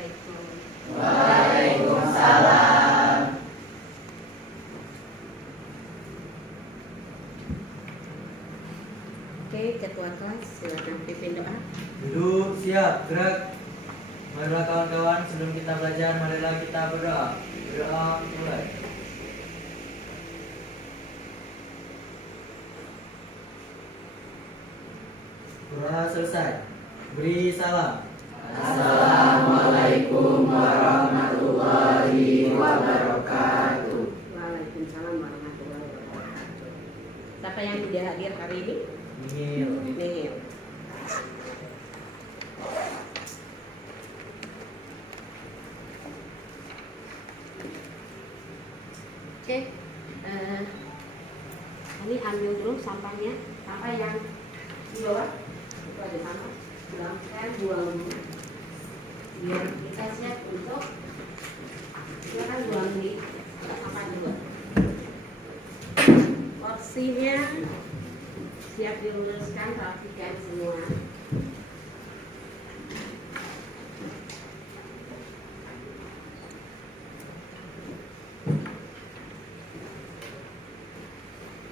Assalamualaikum. Waalaikumsalam. Oke, ketua kelas silakan pimpin doa. Duduk, siap, gerak. Marilah kawan-kawan, sebelum kita belajar, marilah kita berdoa. Berdoa, mulai. Berdoa selesai. Beri salam. Assalamualaikum warahmatullahi wabarakatuh. Waalaikumsalam warahmatullahi wabarakatuh. Siapa yang tidak hadir hari ini? Nihil. Nihil. Oke, ini ambil dulu sampahnya, sampah yang di bawah itu ada sampah, buang dulu, biar kita siap untuk silakan buang di sampah juga. Porsinya siap diluruskan, rapikan semua.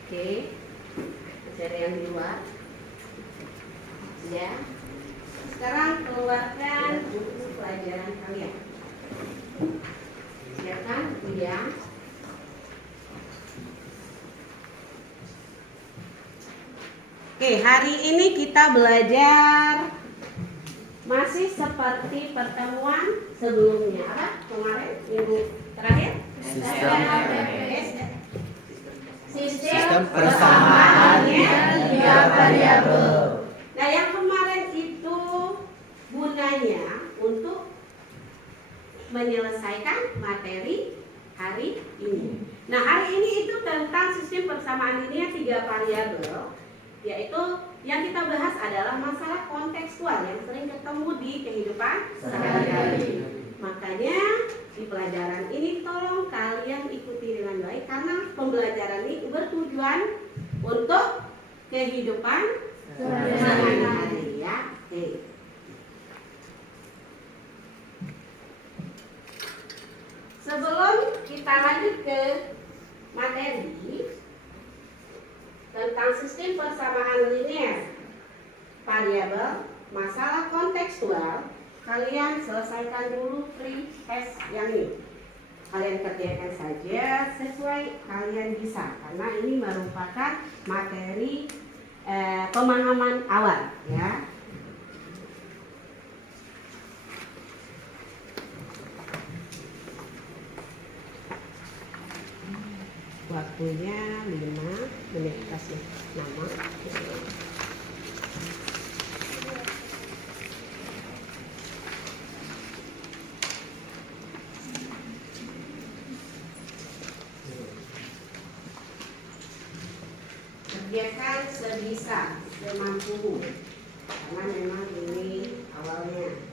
Oke, masih ada yang di luar. Ya, sekarang keluarkan buku pelajaran kalian. Siapkan, ya. Oke, hari ini kita belajar masih seperti pertemuan sebelumnya. Apa? Kemarin minggu terakhir? Sistem persamaannya 3 variabel. Nah, yang kemarin itu gunanya untuk menyelesaikan materi hari ini. Nah, hari ini itu tentang sistem persamaan linear 3 variabel, yaitu yang kita bahas adalah masalah kontekstual yang sering ketemu di kehidupan sehari-hari. Makanya di pelajaran ini tolong kalian ikuti dengan baik karena pembelajaran ini bertujuan untuk kehidupan sehari-hari ya. Oke. Sebelum kita lanjut ke materi tentang sistem persamaan linear variabel, masalah kontekstual, kalian selesaikan dulu free test yang ini. Kalian kerjakan saja sesuai kalian bisa, karena ini merupakan materi pemahaman awal ya. Waktunya 5 menit, kasih nama. Kerjakan sebisa, semampu, karena memang ini awalnya.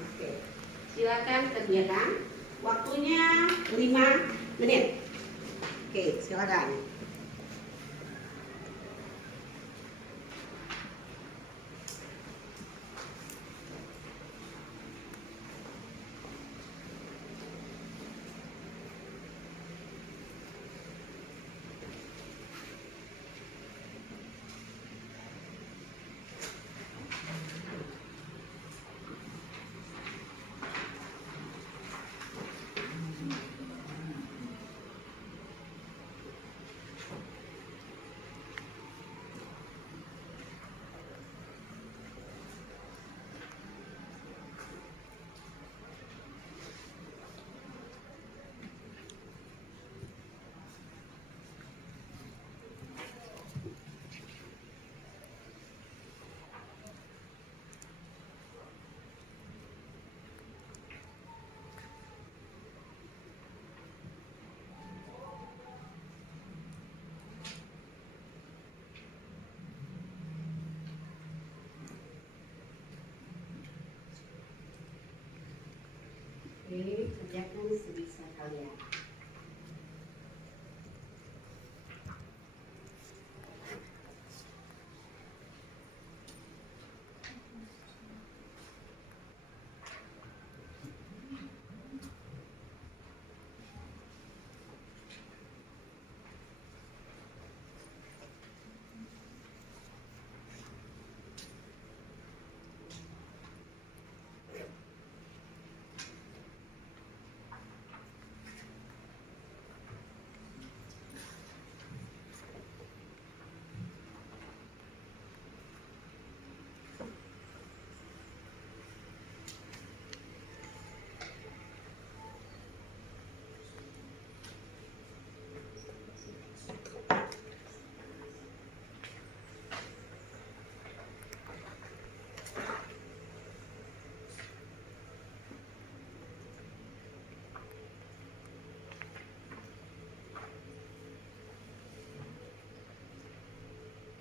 Oke, silakan kerjakan. Waktunya 5 menit. Oke, silakan. Oke, kerjakan sebisa kalian.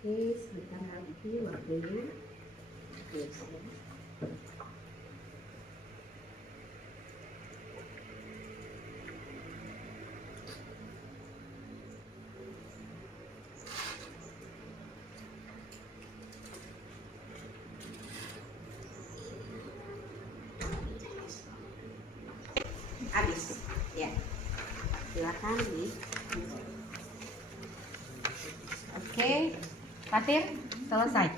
Oke, sebentar lagi waktunya. Oke, habis. Ya. Silakan di. Oke, Fatir, selesai.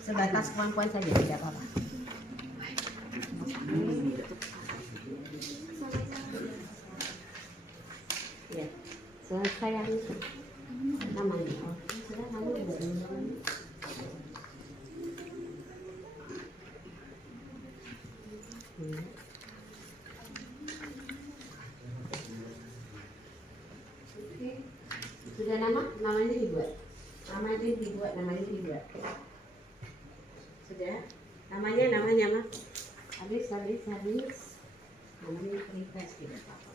Sebatas poin-poin saja, tidak apa-apa. Ya, selesai yang itu. Namanya. Oh, sudah kamu juga dulu. Oke. Sudah namanya dibuat. Namanya dibuat. Sudah? Namanya mah. Habis. Namanya refresh tidak apa-apa.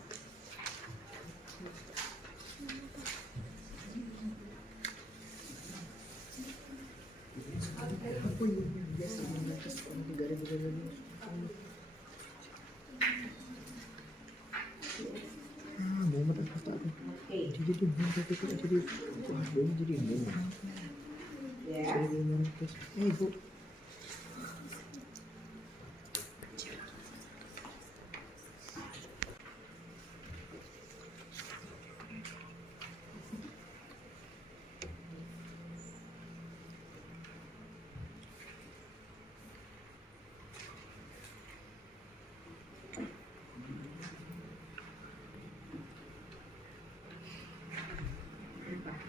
Ya.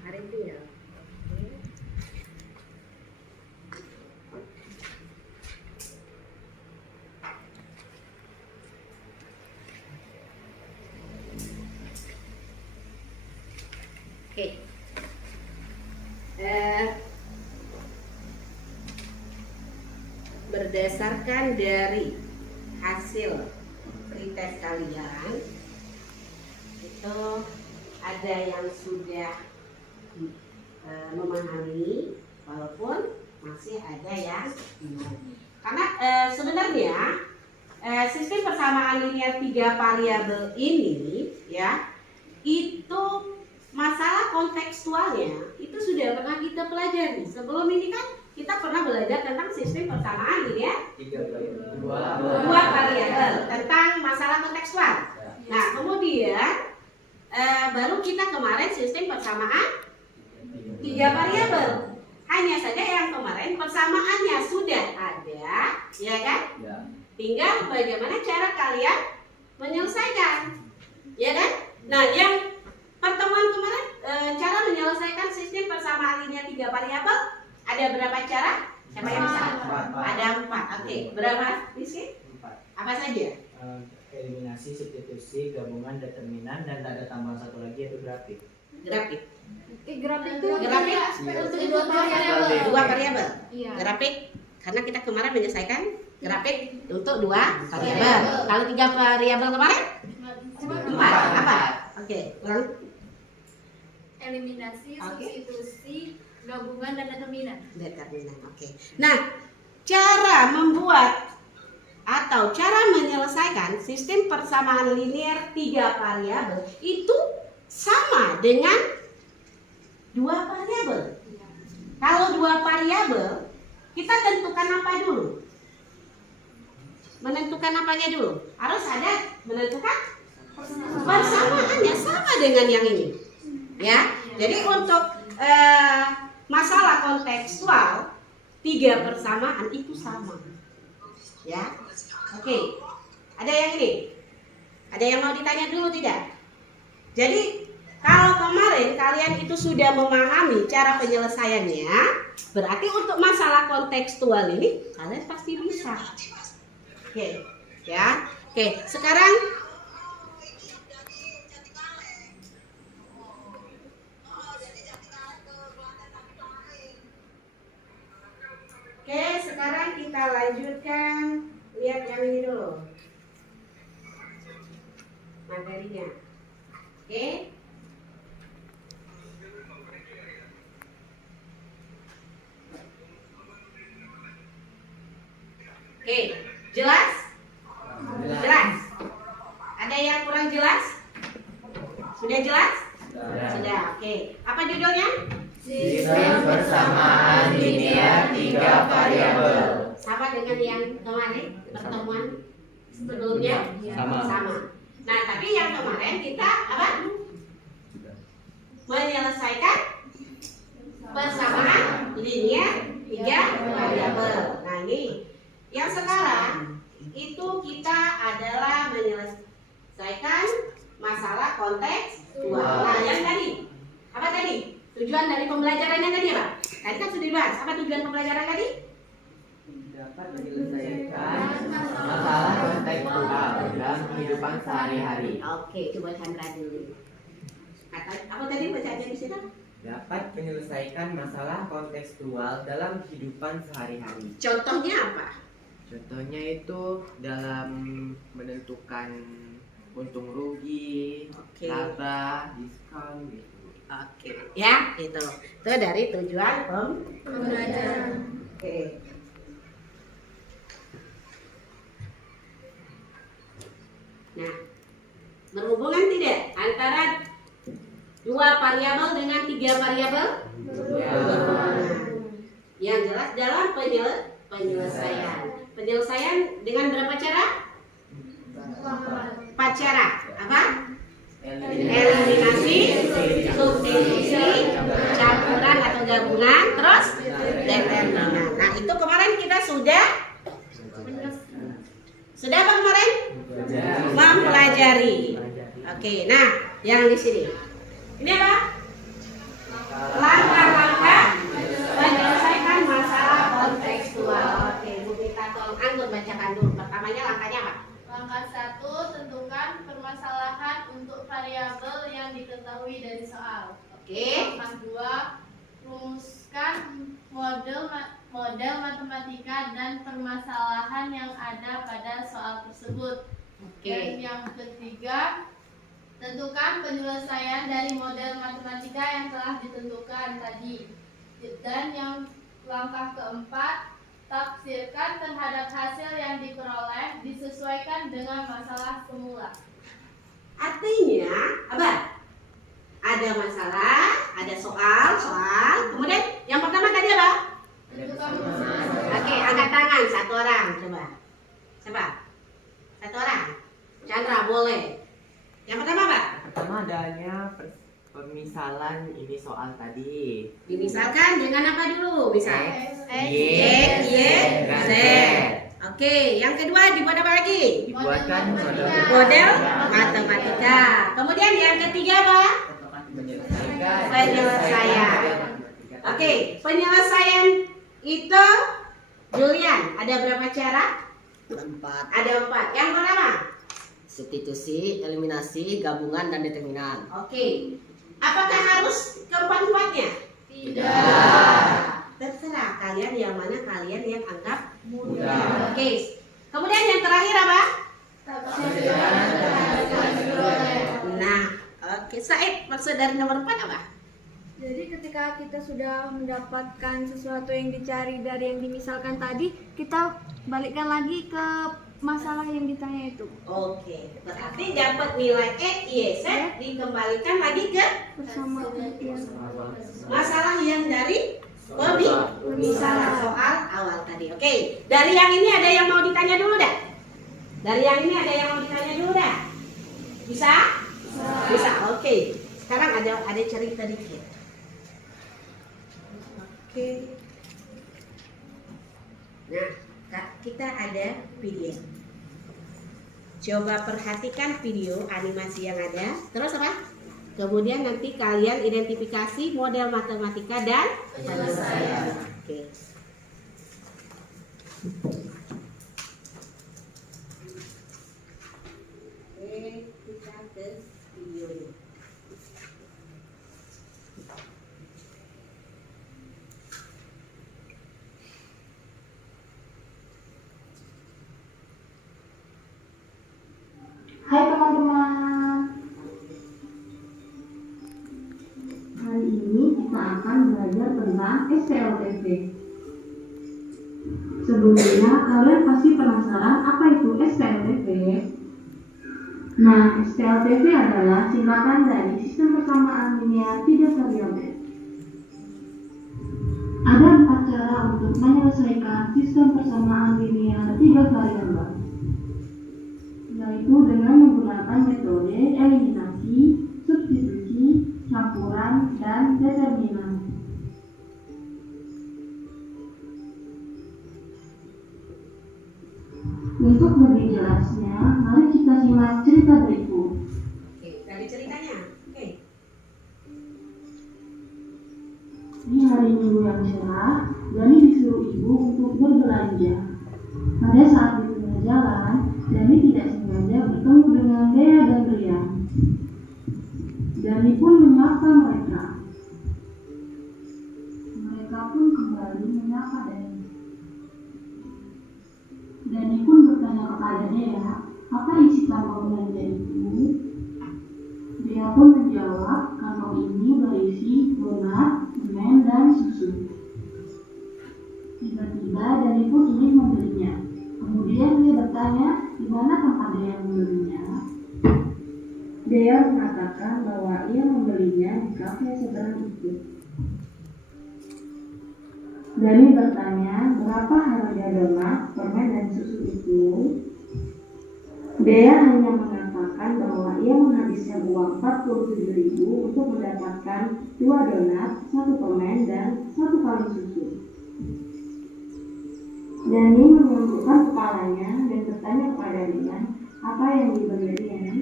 Hari ini ya. Oke. Berdasarkan dari hasil pretest kalian itu ada yang sudah memahami, walaupun masih ada yang belum. Karena sebenarnya sistem persamaan linear 3 variabel ini ya, itu masalah kontekstualnya itu sudah pernah kita pelajari. Sebelum ini kan kita pernah belajar tentang sistem persamaan linear 2 variabel tentang masalah kontekstual. Nah, kemudian baru kita kemarin sistem persamaan 3 variabel. Hanya saja yang kemarin persamaannya sudah ada, ya kan? Ya. Tinggal bagaimana cara kalian menyelesaikan, ya kan? Nah, yang pertemuan kemarin cara menyelesaikan sistem persamaan linear 3 variabel ada berapa cara? Siapa yang bisa? Ada 4. Oke, berapa? Rizky? 4. Apa saja? Eliminasi, substitusi, gabungan, determinan, dan ada tambahan satu lagi yaitu grafik. Grafik. Grafik itu Grafik untuk 2 variabel. 2 variabel. Iya. Grafik karena kita kemarin menyelesaikan grafik untuk 2 variabel. Kalau 3 variabel kemarin 4. Apa? Oke, ulang. Eliminasi, substitusi, gabungan dan determinan. Determinan. Oke. Nah, cara membuat atau cara menyelesaikan sistem persamaan linear 3 variabel itu sama dengan 2 variabel. Kalau 2 variabel, kita tentukan apa dulu? Menentukan apanya dulu? Harus ada menentukan persamaannya sama dengan yang ini. Ya. Jadi untuk masalah kontekstual 3 persamaan itu sama. Ya. Oke. Ada yang ini? Ada yang mau ditanya dulu tidak? Jadi kalau kemarin kalian itu sudah memahami cara penyelesaiannya, berarti untuk masalah kontekstual ini kalian pasti bisa. Oke, ya. Oke, sekarang kita lanjutkan, lihat yang ini dulu. Materinya. Oke. Oke, jelas? Jelas. Ada yang kurang jelas? Sudah jelas? Sudah. Oke. Apa judulnya? Sistem persamaan linear 3 variabel. Sama dengan yang kemarin pertemuan sebelumnya? Sama. Nah, tapi yang kemarin kita apa? Menyelesaikan persamaan linear 3 variabel. Nah, ini yang sekarang itu kita adalah menyelesaikan masalah kontekstual. Nah, yang tadi apa tadi? Tujuan dari pembelajarannya tadi apa? Tadi kan sudah dibahas. Apa tujuan pembelajaran tadi? Dapat menyelesaikan masalah kontekstual dalam kehidupan sehari-hari. Oke, coba Chandra dulu. Apa tadi bacaannya di situ? Dapat menyelesaikan masalah kontekstual dalam kehidupan sehari-hari. Contohnya apa? Contohnya itu dalam menentukan untung rugi, Oke. laba, diskon gitu. Oke, ya itu. Itu dari tujuan Pembelajaran. Oke. Nah, berhubungan tidak antara 2 variabel dengan 3 variabel? Berhubungan. Yang jelas dalam penyelesaian. Penyelesaian dengan berapa cara? 4 cara. Apa? Eliminasi, substitusi, campuran atau gabungan, terus determinan. Nah, itu kemarin kita sudah apa kemarin? Mempelajari. Oke, nah yang di sini. Ini apa? Langkah-langkah menyelesaikan masalah kontekstual. Oke, Bu Mita tolong Anggun bacakan dulu. Pertamanya langkahnya apa? Langkah 1, tentukan permasalahan untuk variabel yang diketahui dari soal. Oke. Langkah 2, rumuskan model matematika dan permasalahan yang ada pada soal tersebut. Oke. Dan yang ketiga, tentukan penyelesaian dari model matematika yang telah ditentukan tadi. Dan yang langkah keempat, tafsirkan terhadap hasil yang diperoleh disesuaikan dengan masalah semula. Artinya apa? Ada masalah, ada soal, kemudian yang pertama tadi apa? Tentukan permasalahan. Oke, angkat tangan satu orang, coba. Siapa? Satu orang. Chandra boleh. Yang pertama apa? Pertama adanya pemisalan ini soal tadi. Dimisalkan dengan apa dulu? Bisa Y, Z. Oke, yang kedua dibuat apa lagi? dibuatkan Model matematika. Kemudian yang ketiga apa? Penyelesaian. Oke, penyelesaian itu Julian, ada berapa cara? 4. Ada 4. Yang pertama? Substitusi, eliminasi, gabungan, dan determinan. Oke. Apakah harus keempat-empatnya? Tidak. Terserah kalian yang mana kalian yang anggap mudah. Oke. Kemudian yang terakhir apa? Nah, oke. Said, maksud dari nomor 4 apa? Jadi ketika kita sudah mendapatkan sesuatu yang dicari dari yang dimisalkan tadi, kita balikkan lagi ke masalah yang ditanya itu. Oke. Berarti dapat nilai X, Y, Z dikembalikan lagi ke Bersama masalah yang dari pemisalan soal awal tadi. Oke. Dari yang ini ada yang mau ditanya dulu dah? Dari yang ini ada yang mau ditanya dulu dah? Bisa? Bisa. Oke. Sekarang ada cerita dikit. Oke. Nah, kita ada video. Coba perhatikan video animasi yang ada. Terus apa? Kemudian nanti kalian identifikasi model matematika dan penyelesaian. Oke. Oke, kita ke videonya. Hai teman-teman, hari ini kita akan belajar tentang SPLTV. Sebelumnya kalian pasti penasaran apa itu SPLTV? Nah, SPLTV adalah singkatan dari sistem persamaan linear 3 variabel. Ada 4 cara untuk menyelesaikan sistem persamaan linear 3 variabel, yaitu dengan menggunakan metode eliminasi, substitusi, campuran, dan determinan. Untuk lebih jelasnya, mari kita simak cerita berikut. Oke, dari ceritanya. Oke. Di hari Minggu yang cerah, Dani disuruh ibu untuk berbelanja. Pada saat di tengah jalan, Dani tidak sengaja bertemu dengan Dea dan Rian. Dani pun menyapa mereka. Mereka pun kembali menyapa Dani. Dani pun bertanya kepada Dea, apa isi kantong belanja itu? Dea pun menjawab, kantong ini berisi donat, permen, dan susu. Tiba-tiba Dani pun ingin membelinya. Kemudian dia bertanya, di mana tempat Dea membelinya? Dea mengatakan bahwa ia membelinya di kafe seberang itu. Dani bertanya, berapa harga donat, permen, dan susu itu? Dea hanya mengatakan bahwa ia menghabiskan uang 47.000 untuk mendapatkan 2 donat, 1 permen, dan 1 kaleng susu. Dani menundukkan kepalanya dan bertanya kepada Rian, apa yang dibeli Rian?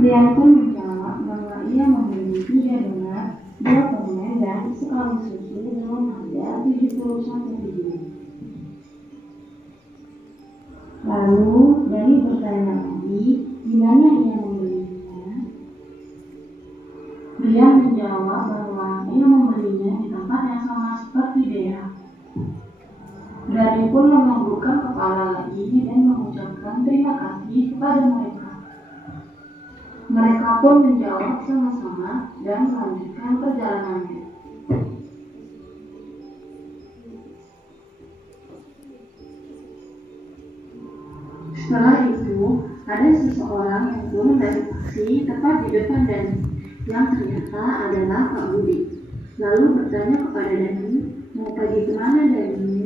Rian pun menjawab bahwa ia membeli 3 donat, 2 permen, dan 1 kaleng susu dengan harga 71.000. Lalu Dani bertanya lagi, di mana ia membelinya? Rian menjawab bahwa ia membelinya di tempat yang sama seperti Dea. Dani pun menganggukkan kepala lagi dan mengucapkan terima kasih kepada mereka. Mereka pun menjawab sama-sama dan melanjutkan perjalanannya. Setelah itu, ada seseorang yang turun dari taksi tepat di depan Dani, yang ternyata adalah Pak Budi. Lalu bertanya kepada Dani, mau pergi kemana Dani?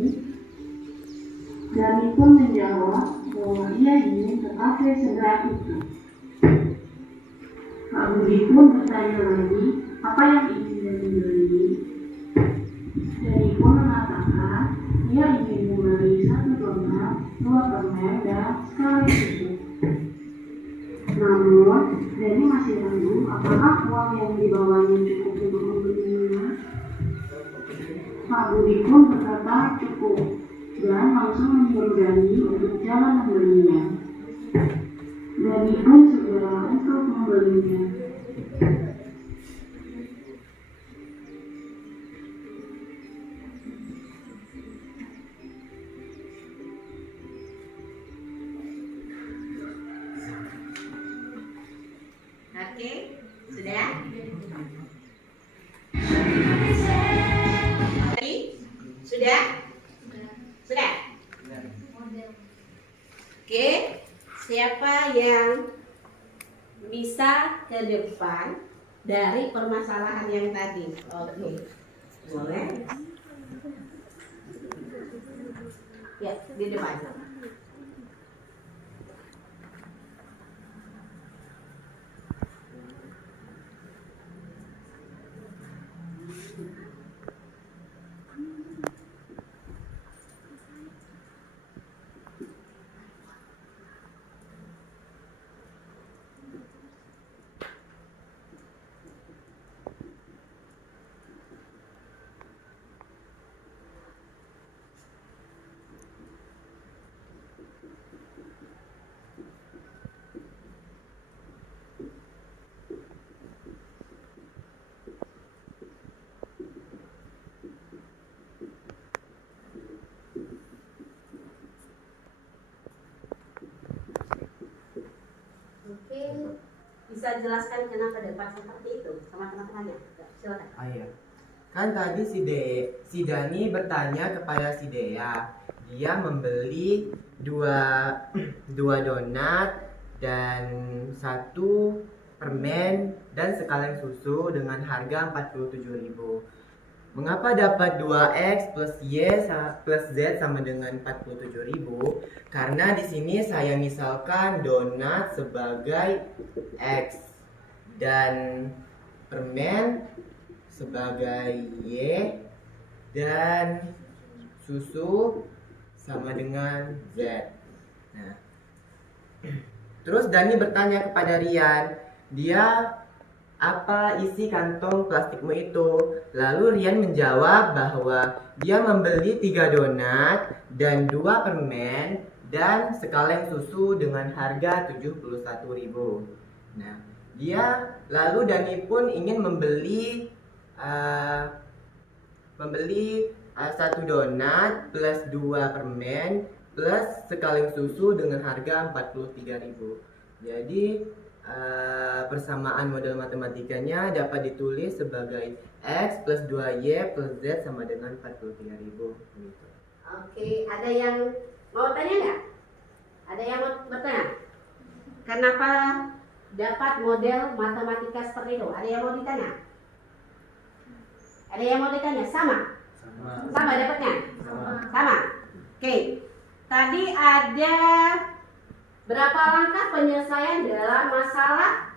Dani pun menjawab bahwa ia ingin ke kafe sebelah itu. Pak Budi pun bertanya lagi, apa yang ingin Dani beli? Dani pun mengatakan, ia ingin membeli 1 donat, 2 permen, dan 1 kaleng susu. Namun, Dani masih ragu apakah uang yang dibawanya cukup untuk membelinya. Pak Budi pun berkata cukup, dan langsung menyuruh Dani untuk jalan membelinya. Dani pun segera untuk membelinya. Oke, sudah? Tadi? Sudah? Sudah? Oke, siapa yang bisa ke depan dari permasalahan yang tadi? Oke, boleh? Ya, di depan. Oke, bisa jelaskan kenapa debat seperti itu sama teman-temannya? Silakan. Iya. Kan tadi si Dani bertanya kepada si Dea. Dia membeli dua donat dan 1 permen dan sekaleng susu dengan harga 47.000. Mengapa dapat 2x plus y plus z sama dengan 47.000? Karena di sini saya misalkan donat sebagai x dan permen sebagai y dan susu sama dengan z. Nah, terus Dani bertanya kepada Rian, dia apa isi kantong plastikmu itu? Lalu Rian menjawab bahwa dia membeli 3 donat dan 2 permen dan sekaleng susu dengan harga 71.000. Nah, lalu Dani pun ingin membeli 1 donat plus 2 permen plus sekaleng susu dengan harga 43.000. Jadi persamaan model matematikanya dapat ditulis sebagai x plus 2y plus z sama dengan 43.000. Gitu. Oke, ada yang mau tanya nggak? Ada yang mau bertanya? Kenapa dapat model matematika seperti itu? Ada yang mau ditanya? Ada yang mau ditanya? Sama dapatnya? Sama. Oke. Tadi ada berapa langkah penyelesaian dalam masalah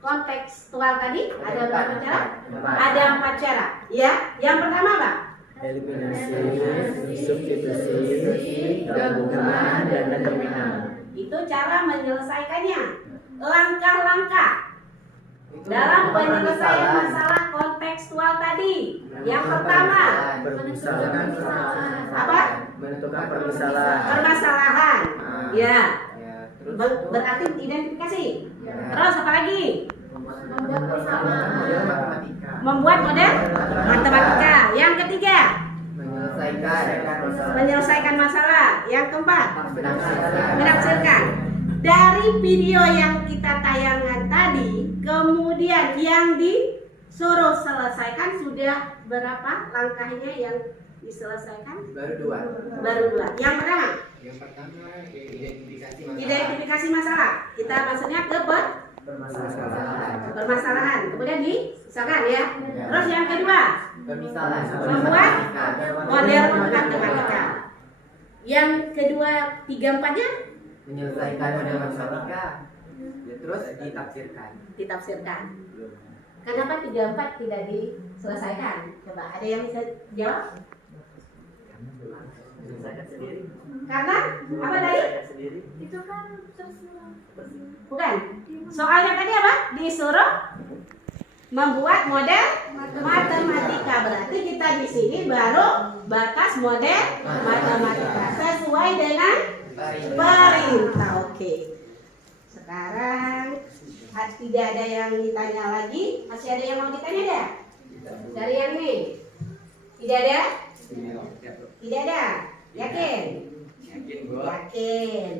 kontekstual tadi? Ada berapa cara? Ada 4 cara. Ya, yang pertama apa? Eliminasi, substitusi, gabungan, dan determinan. Itu cara menyelesaikannya. Langkah-langkah dalam penyelesaian masalah kontekstual tadi. Yang pertama, apa? Menentukan Permasalahan. Ya. Berarti identifikasi. Terus apa lagi? Membuat model matematika. Yang ketiga, menyelesaikan masalah. Yang keempat, menafsirkan. Dari video yang kita tayangkan tadi, kemudian yang disuruh selesaikan sudah berapa langkahnya yang diselesaikan? Baru dua. Yang pertama, identifikasi masalah. Kita maksudnya ke permasalahan. Kemudian misalkan ya. Terus yang kedua, membuat model matematika. Yang kedua, 3-4-nya menyelesaikan model matematika. Ya, terus ditafsirkan. Kenapa 3-4 tidak diselesaikan? Coba ada yang bisa jawab? Karena apa tadi? Itu kan Bukan. Soalnya tadi apa? Disuruh membuat model matematika. Berarti kita di sini baru batas model matematika sesuai dengan perintah. Oke. Sekarang tidak ada yang ditanya lagi. Masih ada yang mau ditanya ada? Dari yang ini? Tidak ada? Tidak ada. Yakin? Yakin.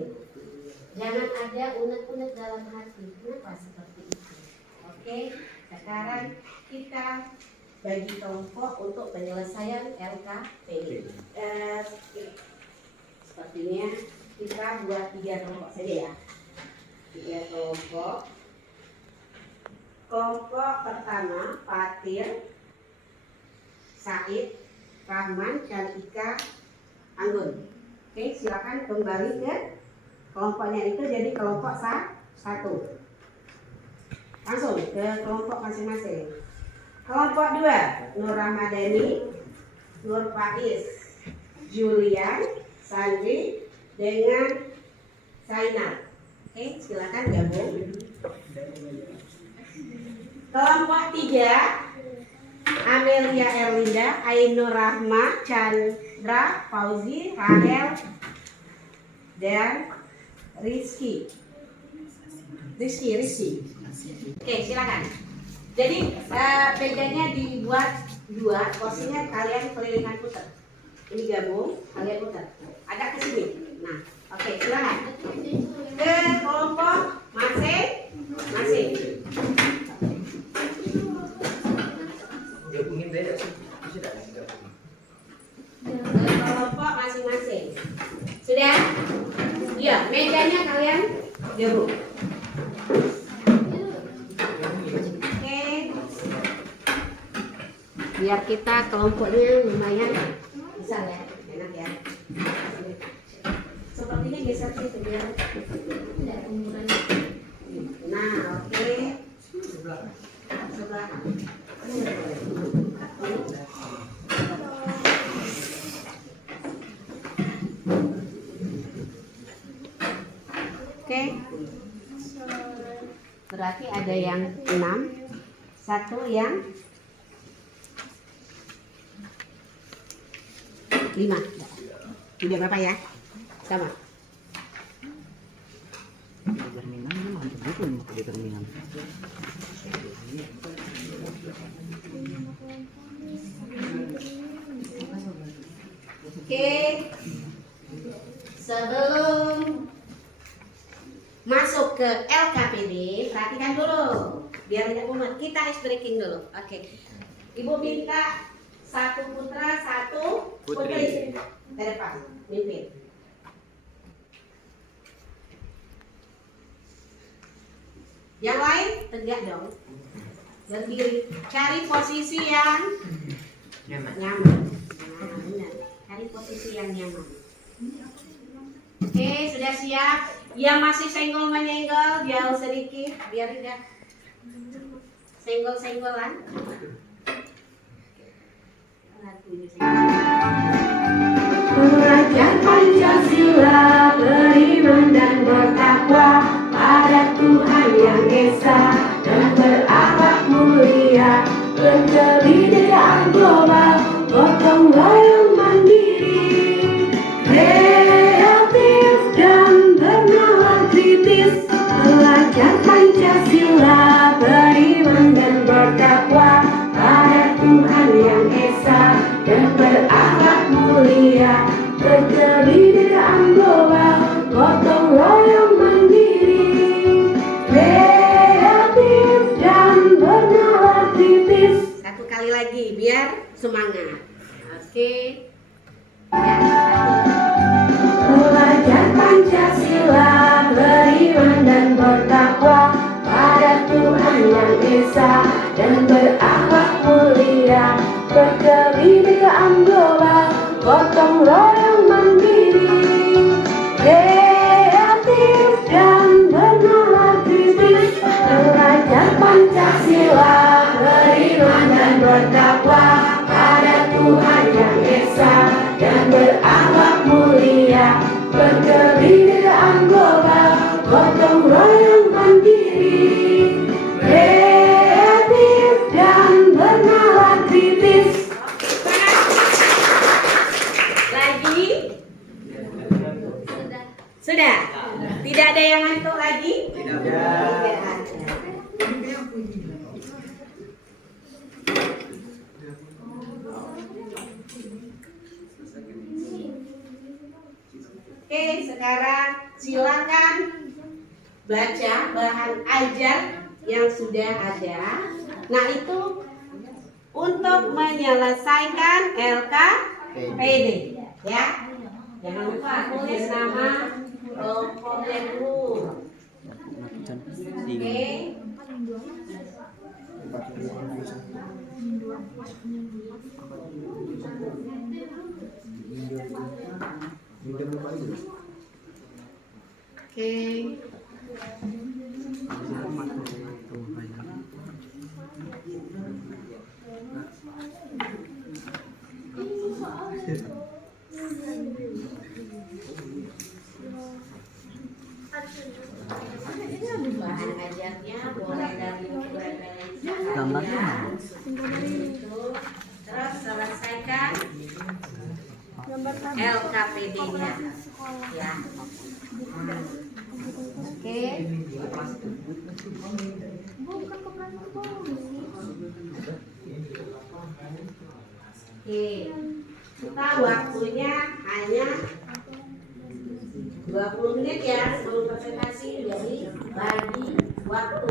Jangan ada unek-unek dalam hati. Kenapa seperti itu? Oke. Sekarang kita bagi kelompok untuk penyelesaian LKP. Sepertinya kita buat 3 kelompok saja ya. 3 kelompok. Kelompok pertama Fatir, Said, Rahman, dan Ika, Anggun. Oke, silakan kembali ke kelompoknya itu jadi kelompok 1. Langsung ke kelompok masing-masing. Kelompok 2, Nur Ramadhani, Nur Faiz, Julian, Sandri, dengan Zainal. Oke, silakan gabung. Kelompok 3, Amelia Erlinda, Ainur Rahma, Chandra, Fauzi, Rahel, dan Rizky. Oke, silakan. Jadi bedanya dibuat 2, posisinya kalian kelilingan putar. Ini gabung, kalian putar. Agak ke sini. Nah, oke, silakan. Ke kelompok masing-masing. Jeruk. Oke. Biar kita kelompoknya lumayan besar ya, enak ya. Sepertinya geser sih biar tidak umurannya. Nah, oke. Sebelah. Oke. Berarti ada yang 6, satu yang 5. Tidak apa-apa ya. Sama. Oke. Sebelum masuk ke LKPD, perhatikan dulu biar tidak mumet. Kita ice breaking dulu. Oke. Ibu minta 1 putra, 1 putri. Depan, mimpin. Yang lain tegak dong. Berdiri. Cari posisi yang nyaman. Nah, benar. Cari posisi yang nyaman. Oke, sudah siap. Yang masih senggol menyenggol jauh sedikit biar tidak senggol-senggolan. Belajar Pancasila, beriman dan bertakwa pada Tuhan yang Esa dan berakhlak mulia, berkebudayaan global, gotong royong mandiri, kreatif dan bernalar kritis. Belajar Pancasila, beriman dan bertakwa pada Tuhan yang Esa dan berakhlak mulia, berkebudayaan global, gotong royong mandiri, kreatif dan bernalar kritis. Satu kali lagi biar semangat. Oke. Ya, Belajar Pancasila, beriman dan bertakwa pada Tuhan yang Esa dan berakhlak mulia, berkebudayaan global, gotong royong mandiri, kreatif dan bernalar kritis. Belajar Pancasila, beriman dan bertakwa pada Tuhan yang Esa dan berakhlak mulia, berkebudayaan global, gotong royong mandiri, kreatif dan bernalar kritis. lagi. Sudah. Tidak ada yang ngantuk lagi? Tidak Tidak ada. Oke, sekarang silakan baca bahan ajar yang sudah ada. Nah, itu untuk menyelesaikan LKPD, ya. Jangan lupa tulis nama kelompoknya dulu. Oke. Oke. Bahan ajarnya boleh dari gambarnya. Terus selesaikan LKPD-nya, ya. Oke. Oke. Kita waktunya hanya 20 menit ya sebelum presentasi, jadi bagi waktu.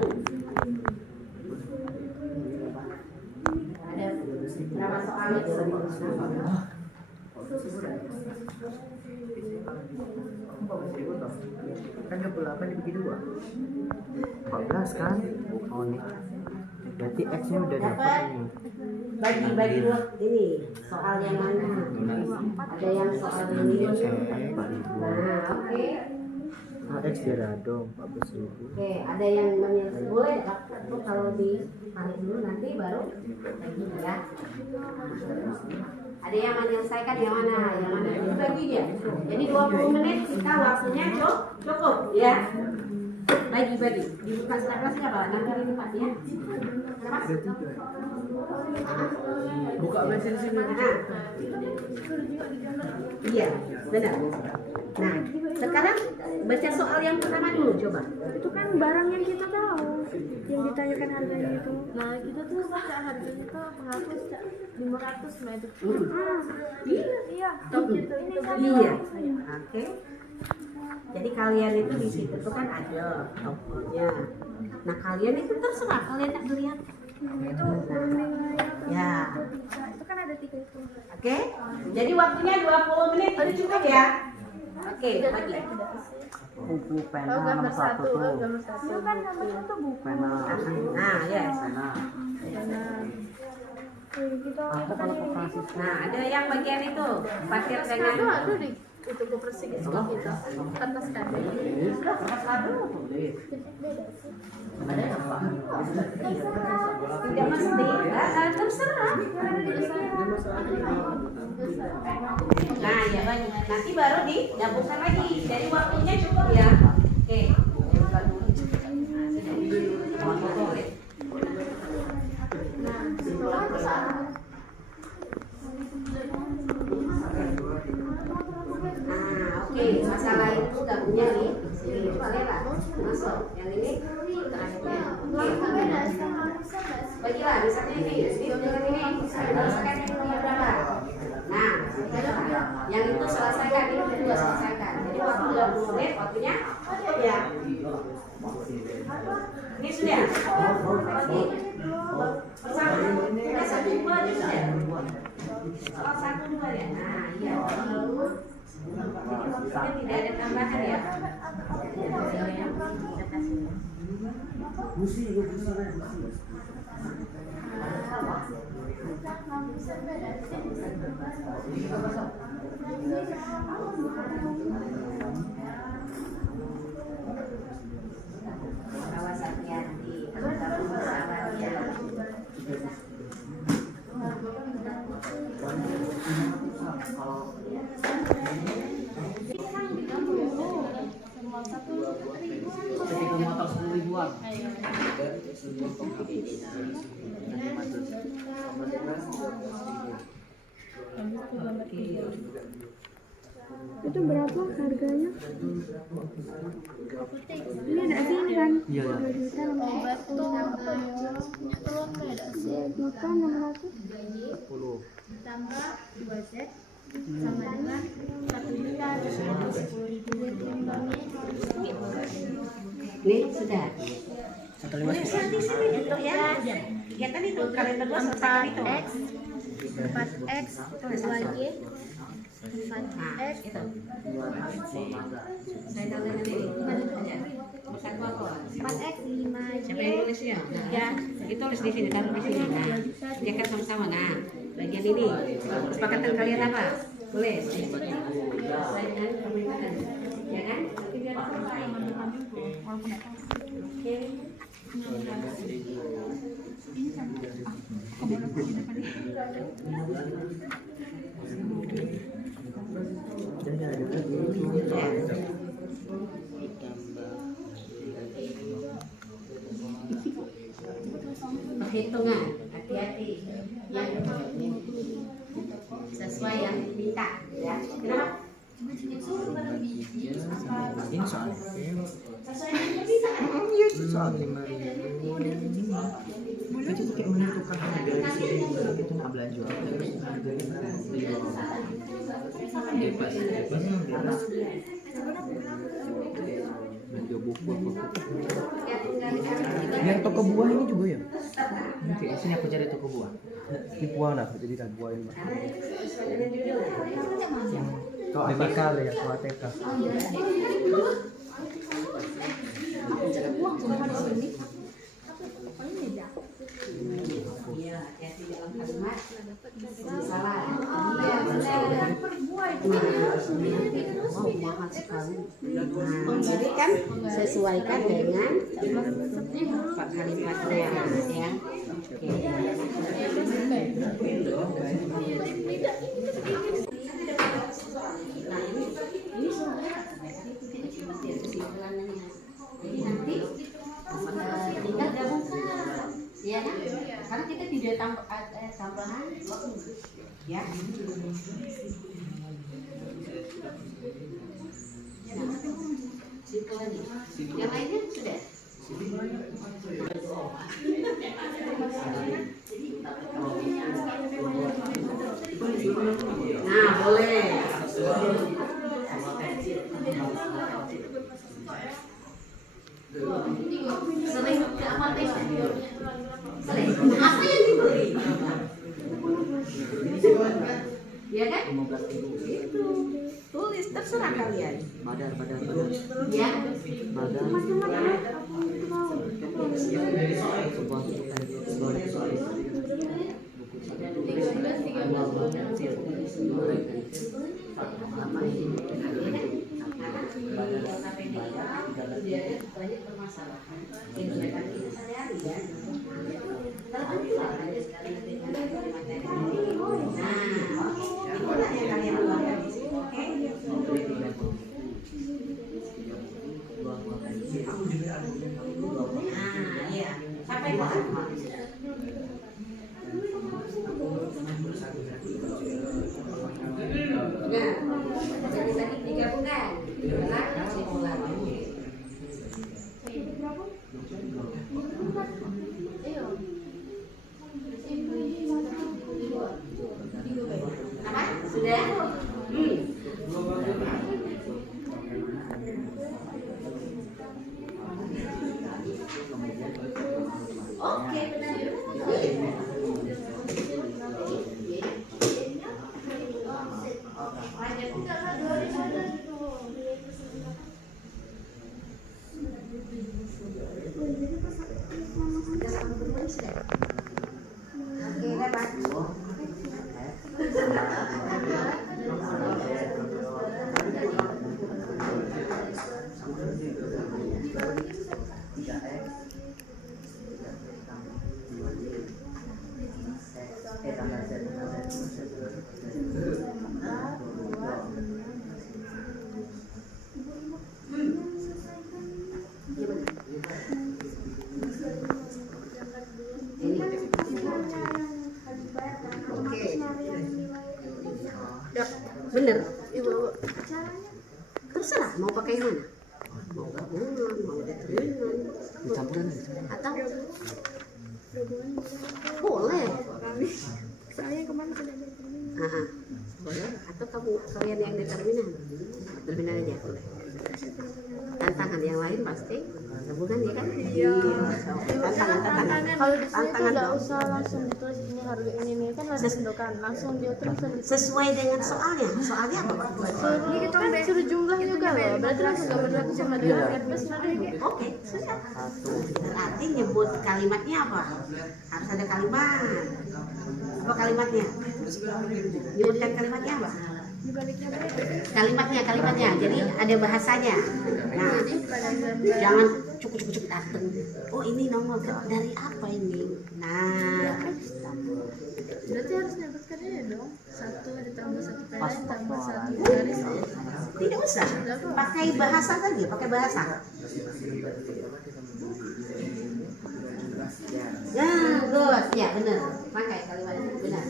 Ada berapa soal itu? Kan 28 dibagi 2 14 kan? Oh nih. Berarti X-nya udah dapat nih. Bagi dua ini soal yang mana? Ada yang soal ini. Nah, oke. Nah, X dia dong 14.000. Oke, ada yang menyelesaikan, boleh Pak, kalau ditarik dulu nanti baru bagi ya. Ada yang menyelesaikan yang mana? Yang mana dibagi dia. Jadi 20 menit kita waktunya cukup ya. Bagi dibuka setelah kelasnya Pak, nanti di tempatnya. Kenapa? Buka mesin sini. Iya, benar. Nah, sekarang baca soal yang pertama dulu coba. Itu kan barang yang kita tahu, yang ditanyakan harganya itu. Nah, kita tuh baca harganya tuh penghapus 500 meter. Iya, gitu. Ini kan Iya. Oke. Jadi kalian itu di situ tuh kan ada tokonya. Nah, kalian itu terserah kalian nak lihat. itu nilai Ya. itu kan ada 3 itu. Oke. Jadi waktunya 20 menit itu cukup ya. Oke, bagi. Buku pena nomor 1 tuh. Itu kan nomor 1 buku. Pena. Nah, ya. Pena. Kita Aku kalau koperasi. Nah, ada yang bagian itu parkir dengan Aduh di itu koperasi kita atas kado. tidak mesti, terserah. Nah, ya bagi. Nanti baru digabungkan lagi. Jadi waktunya cukup ya. Oke. Oke, masalah itu gabungnya nih. Ini kalian lah masuk. Yang ini terakhirnya. Bagilah, misalnya ini dengan ini selesaikan yang punya berapa? Nah, yang itu selesaikan, ini juga selesaikan. Jadi waktu 20 menit, waktunya cukup ya. Ini sudah. Oke. Bersama. Sudah 1, 2 aja sudah. Soal 1, 2 ya. Nah, iya. Jadi waktunya tidak ada tambahan ya. Awas hati-hati, kalau pesawatnya. Ketika motor 10.000-an. Itu berapa harganya? Ini ada sih ini kan? Iya. 2 juta 10. Tambah 2 set sama dengan 1.210.000. Nih, sudah. 150. Di sini untuk ya. Kegiatan itu kalian berdua selesaikan itu. 4x 2y 4x Itu. Saya dalam ini. Satu apa? 4x 5y. Siapa yang nulisnya? Ya, itu tulis di sini, taruh di sini. Nah, dia kan sama-sama. Nah, bagian ini. Kesepakatan kalian apa? Tulis. Sesuai dengan permintaan. Ya kan? Nanti biar selesai. Oke. Perhitungan, hati-hati. Yang sesuai yang diminta, ya. Kenapa? Ini soalnya. Sesuai yang diminta. Iya, soal 5.000. Itu tuh kayak menentukan harga di sini. Itu nggak belanja. Terus harganya di bawah. Bebas. Belanja buku apa? Yang toko buah ini juga ya? Oke, sini aku cari toko buah. tipuan aku jadi kan buah ini. Karena itu sesuai dengan judulnya. Kau ATK ya, kau ATK. Iya, hati-hati dalam kalimat. Salah. Mahal sekali. Nah, jadi kan sesuaikan dengan kalimatnya ya. Oke. Nah, ini soalnya kesimpulannya. Jadi nanti tinggal gabungkan, ya kan? Karena kita tidak tambahan, ya. Simpulannya. Yang lainnya sudah. Nah, boleh. Sering ke apa tes? Sering. Apa yang dibeli? Ya kan? Itu. Tulis terserah kalian. Badar. Ya. Badar. Banyak permasalahan kegiatan kita sehari-hari ya. Terbuka aja sekali dengan materi ini. Nah, itulah yang kalian keluarkan di sini, oke? Nah, iya. Sampai kapan? Nah, jadi tadi digabungkan. Benar? Simpulan. Apa? Sudah? Oke, benar. Oke, dapat. Bener, ibu. Terserah mau pakai mana. Mau gabungan, mau determinan, Dicampurin atau boleh. Saya kemarin sudah determinan. Aha, boleh. Atau kalian yang determinan aja boleh. Tantangan yang lain pasti gabungan ya kan? Iya. Tantangan. Kalau di sini tuh nggak usah langsung ditulis ini harga ini nih kan harus ditentukan langsung dia terus Sesuai dengan soalnya. Soalnya apa Pak? ini kita kan suruh jumlah juga loh. Berarti langsung nggak berlaku sama dengan RPS nanti. Oke, sudah. Berarti nyebut kalimatnya apa? Harus ada kalimat. Apa kalimatnya? Nyebutkan kalimatnya apa? Kalimatnya. Jadi ada bahasanya. Nah, jangan cukup datang. Oh ini nomor dari apa ini? Nah, Berarti harus nyebutkannya dong. 1 ditambah 1 pena ditambah 1 garis. tidak usah. Pakai bahasa saja. Pakai bahasa. Ya, good. Ya benar. Pakai kalimatnya benar.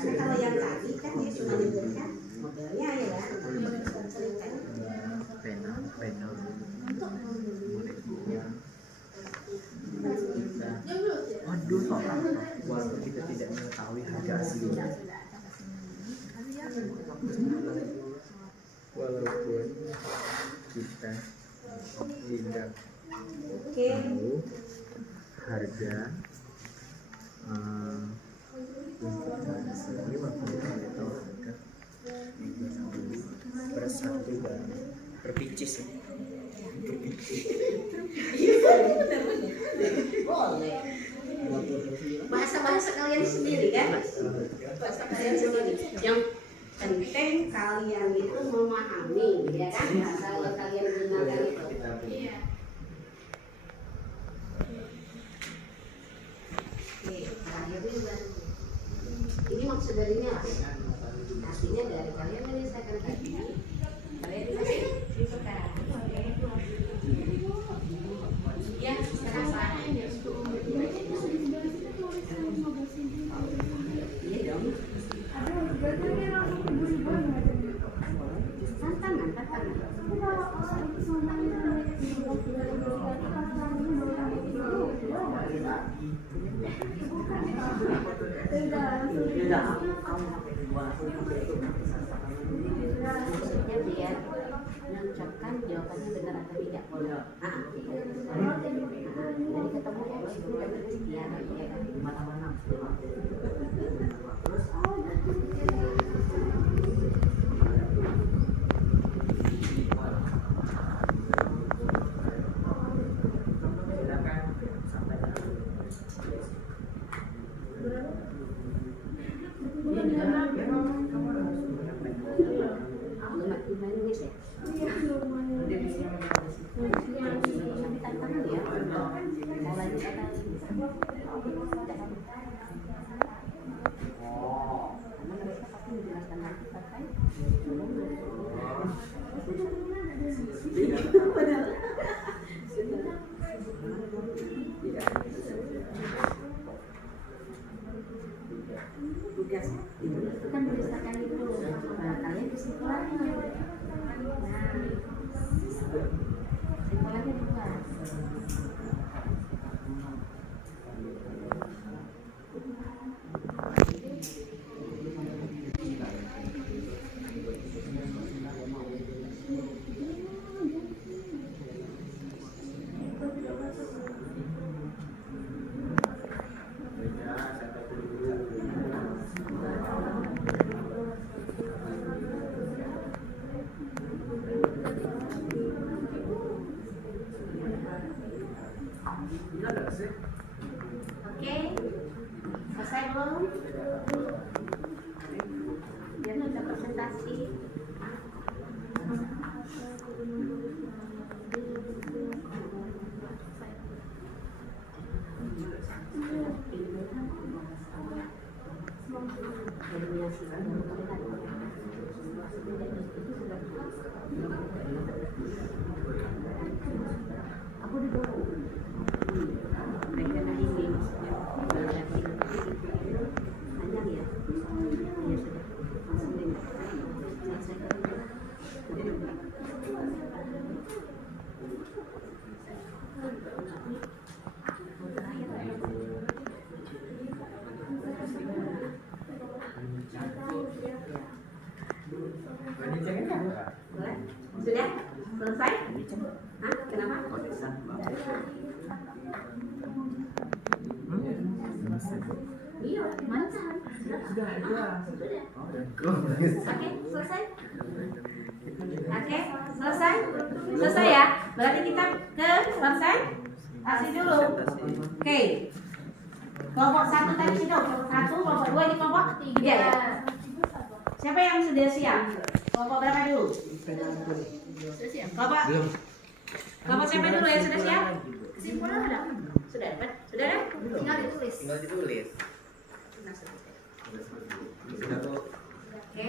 Karena kalau yang tadi kan dia cuma menyebutkan modelnya ya. pena. Waduh, walaupun kita tidak mengetahui harga aslinya, walaupun kita tidak tahu harga Per satu barang per pieces ya. Boleh. Bahasa-bahasa kalian sendiri kan? Bahasa kalian sendiri. Yang penting kalian itu memahami, ya kan? Bahasa yang kalian gunakan itu. Iya. Oke, terakhir ini maksud darinya apa? Artinya dari kalian menyelesaikan tadi, kalian dikasih ditukar. Ya, kenapa? Iya dong. Tantangan. Maksudnya biar mengucapkan jawabannya benar atau tidak. Jadi ketemu ya sebelum sekian ya kan. Tugas itu kan berdasarkan itu. Nah, kalian kesimpulannya. Nah, kesimpulannya bukan. Oke, selesai belum? Biar kita presentasi. Aku di bawah. Panjang ya? Iya sudah. Langsung deh. Boleh? Sudah? Selesai? Hah? Kenapa? Iya, mana? Oke, selesai. Oke, selesai. Selesai ya. Berarti kita ke selesai. Kasih dulu. Oke. Kelompok 1 tadi sudah. Kelompok 1, kelompok 2 ini kelompok 3 ya. Siapa yang sudah siap? Kelompok berapa dulu? Kelompok. Kelompok siapa dulu yang sudah siap? Kesimpulan ada? Sudah dapat? Sudah ada? Tinggal ditulis. Oke,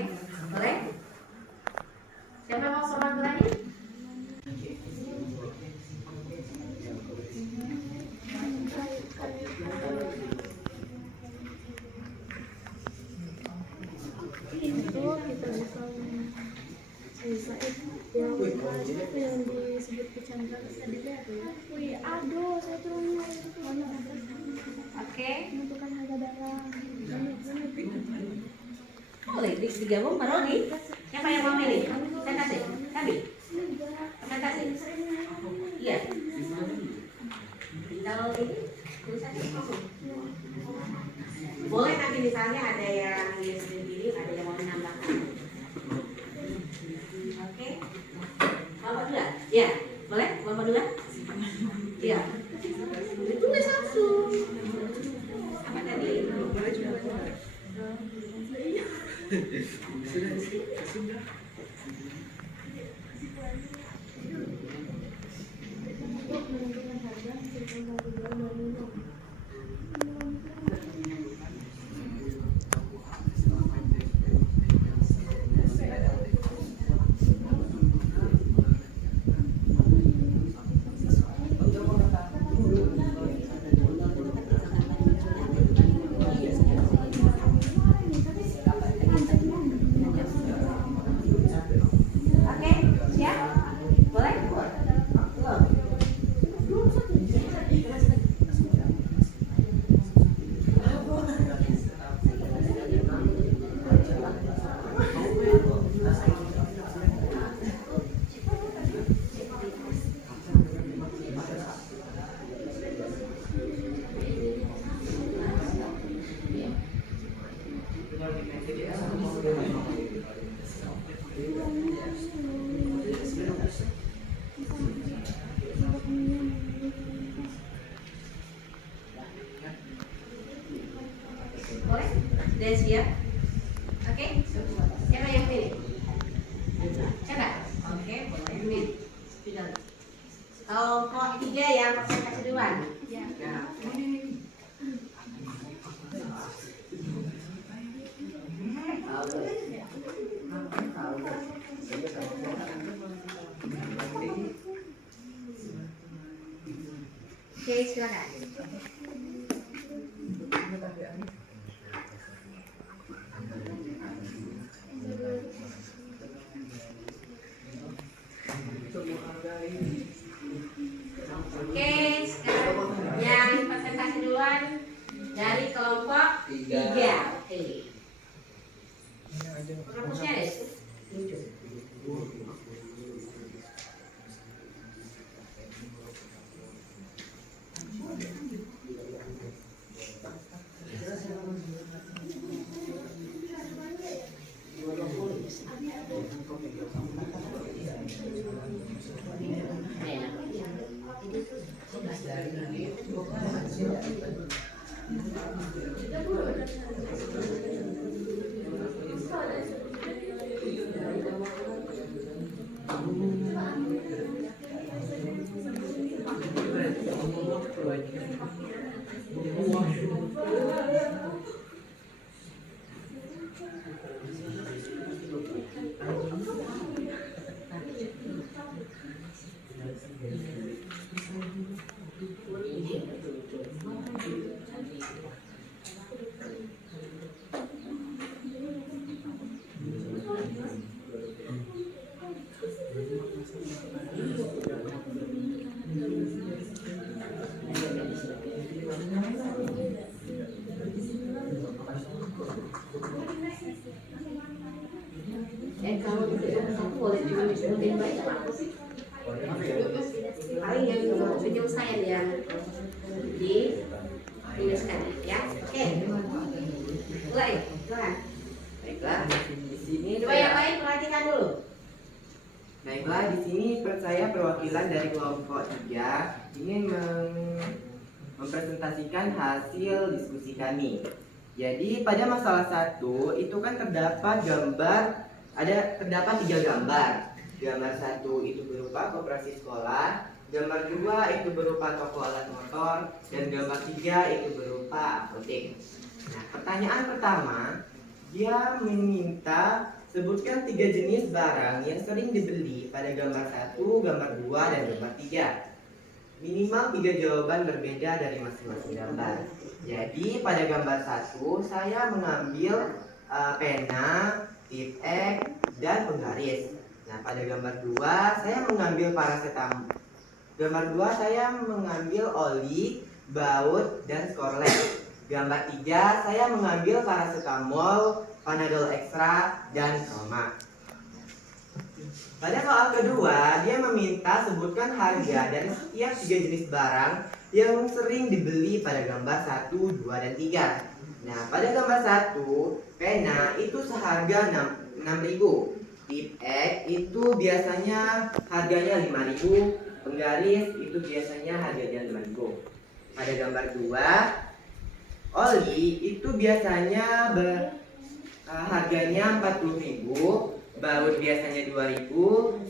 boleh? Siapa mau sholat lagi? Itu kita bisa selesai yang disebut kecanduan tadi itu ya. Wih, aduh, saya turunnya Oke. menentukan harga barang. Boleh digabung baru nih. Siapa yang mau milih? Saya kasih. Kami. Saya kasih. Iya. Kalau ini tulisannya langsung. Boleh nanti misalnya ada yang gini, ada yang mau menambahkan. Oke. Bapak dulu? Ya, boleh? Bapak dulu? Iya. Ditulis langsung. Apa tadi? Oke, siap? Boleh? Boleh? Sudah siap? Oke? Siapa yang pilih? Siapa? Oke, boleh. Min. Kelompok 3 yang presentasi duluan. Ya. Oke, silakan. Oke, sekarang yang presentasi duluan dari kelompok 3. Oke. Fokusnya deh. Kalau satu boleh juga disebutin baik apa sih? Paling yang penyelesaian yang dituliskan ya. Oke. Mulai. Silakan. Baiklah, di sini Coba yang lain perhatikan dulu. Baiklah, di sini saya perwakilan dari kelompok 3 ingin mempresentasikan hasil diskusi kami. Jadi pada masalah 1 itu kan terdapat 3 gambar. Gambar 1 itu berupa koperasi sekolah, gambar 2 itu berupa toko alat motor, dan gambar 3 itu berupa apotek. Nah, pertanyaan pertama, dia meminta sebutkan 3 jenis barang yang sering dibeli pada gambar 1, gambar 2, dan gambar 3. Minimal 3 jawaban berbeda dari masing-masing gambar. Jadi pada gambar 1 saya mengambil pena, tip X, dan penggaris. Nah, pada gambar 2 saya mengambil paracetamol. Gambar 2 saya mengambil oli, baut, dan skorlet. Gambar 3 saya mengambil paracetamol, panadol ekstra, dan kroma. Pada soal kedua, dia meminta sebutkan harga dari setiap 3 jenis barang yang sering dibeli pada gambar 1, 2, dan 3. Nah, pada gambar 1, pena itu seharga 6.000. Tip X itu biasanya harganya 5.000, penggaris itu biasanya harganya 5.000. Pada gambar 2, oli itu biasanya harganya 40.000, baut biasanya 2.000,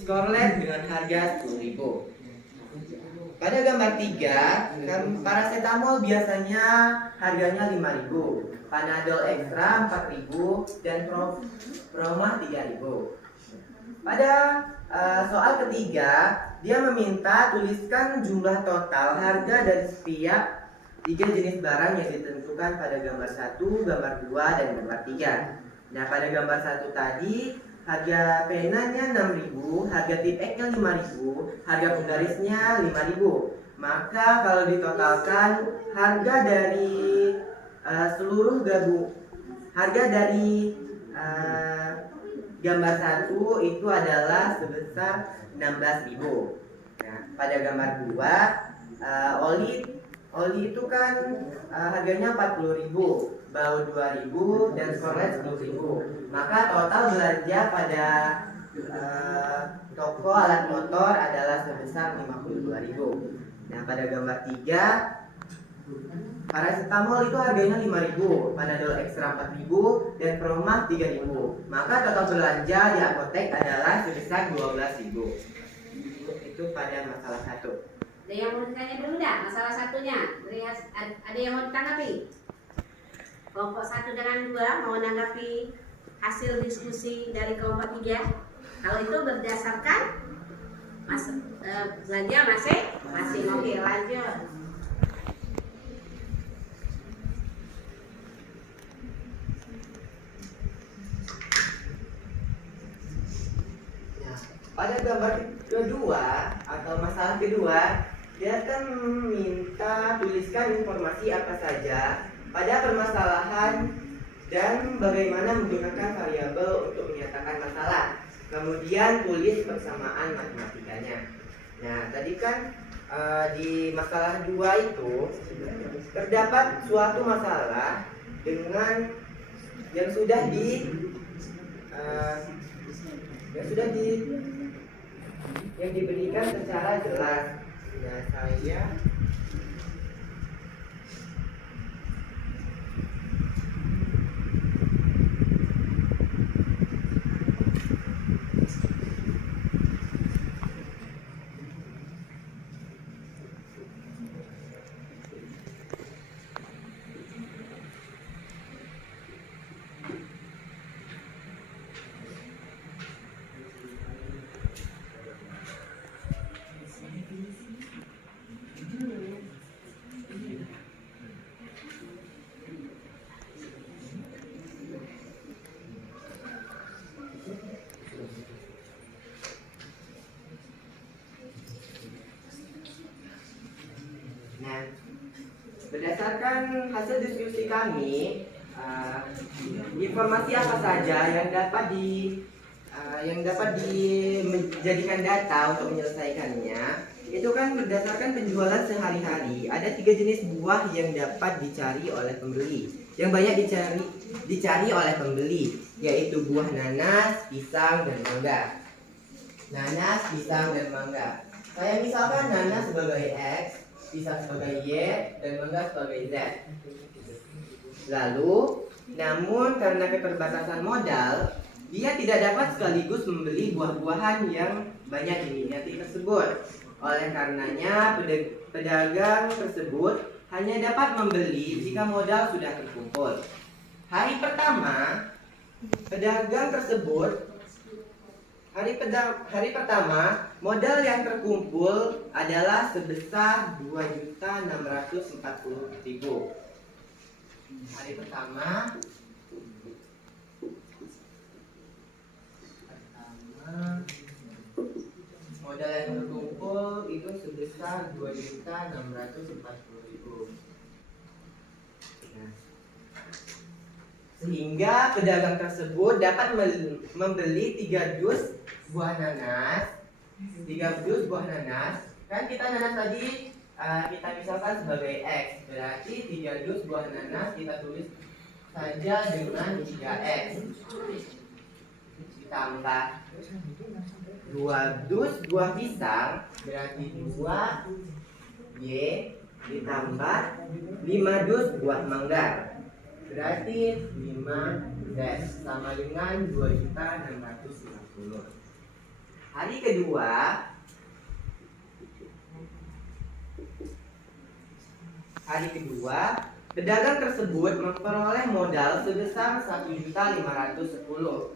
skorlet dengan harga 10.000. Pada gambar 3, paracetamol biasanya harganya 5.000, Panadol Extra 4.000, dan Proma 3.000. Pada soal ketiga, dia meminta tuliskan jumlah total harga dari setiap 3 jenis barang yang ditentukan pada gambar 1, gambar 2, dan gambar 3. Nah, pada gambar 1 tadi harga penanya 6.000, harga tip X-nya 5.000, harga penggarisnya 5.000. Maka kalau ditotalkan harga dari seluruh harga dari gambar 1 itu adalah sebesar 16.000. Nah, pada gambar 2, oli itu kan harganya 40.000, baut 2.000, dan skorlet 10.000. Maka total belanja pada toko alat motor adalah sebesar 52.000. Nah, pada gambar 3, paracetamol itu harganya 5.000, Panadol Extra 4.000, dan Proma 3.000. Maka total belanja di apotek adalah sebesar 12.000. Itu pada masalah 1. Ada yang mau ditanya dulu enggak? Masalah satunya. Ada yang mau ditanggapi? Kelompok 1 dengan 2 mau menanggapi hasil diskusi dari kelompok 3? Kalau itu berdasarkan belanja masing-masing. Oke, lanjut. Pada gambar kedua atau masalah kedua, dia akan minta tuliskan informasi apa saja pada permasalahan dan bagaimana menggunakan variabel untuk menyatakan masalah. Kemudian tulis persamaan matematikanya. Nah, tadi kan di masalah 2 itu terdapat suatu masalah dengan yang sudah diberikan secara jelas. Nah, saya berdasarkan hasil diskusi kami, informasi apa saja yang dapat dijadikan data untuk menyelesaikannya itu kan berdasarkan penjualan sehari-hari. Ada 3 jenis buah yang dapat dicari oleh pembeli, yang banyak dicari oleh pembeli, yaitu buah nanas, pisang, dan mangga. Nanas, pisang, dan mangga. Saya misalkan nanas sebagai X, pisang sebagai Y, dan mangga sebagai Z. Lalu, namun karena keterbatasan modal, dia tidak dapat sekaligus membeli buah-buahan yang banyak diminati tersebut. Oleh karenanya, pedagang tersebut hanya dapat membeli jika modal sudah terkumpul. Hari pertama, modal yang terkumpul adalah sebesar 2.640.000. Hari pertama modal yang terkumpul itu sebesar 2.640.000. Sehingga pedagang tersebut dapat membeli 3 dus buah nanas. 3 dus buah nanas. Kan kita nanas tadi kita misalkan sebagai X, berarti 3 dus buah nanas kita tulis saja dengan 3X ditambah 2 dus buah pisang berarti 2Y ditambah 5 dus buah mangga berarti 5 dash sama dengan 2.650. Hari kedua, pedagang tersebut memperoleh modal sebesar 1.510.000.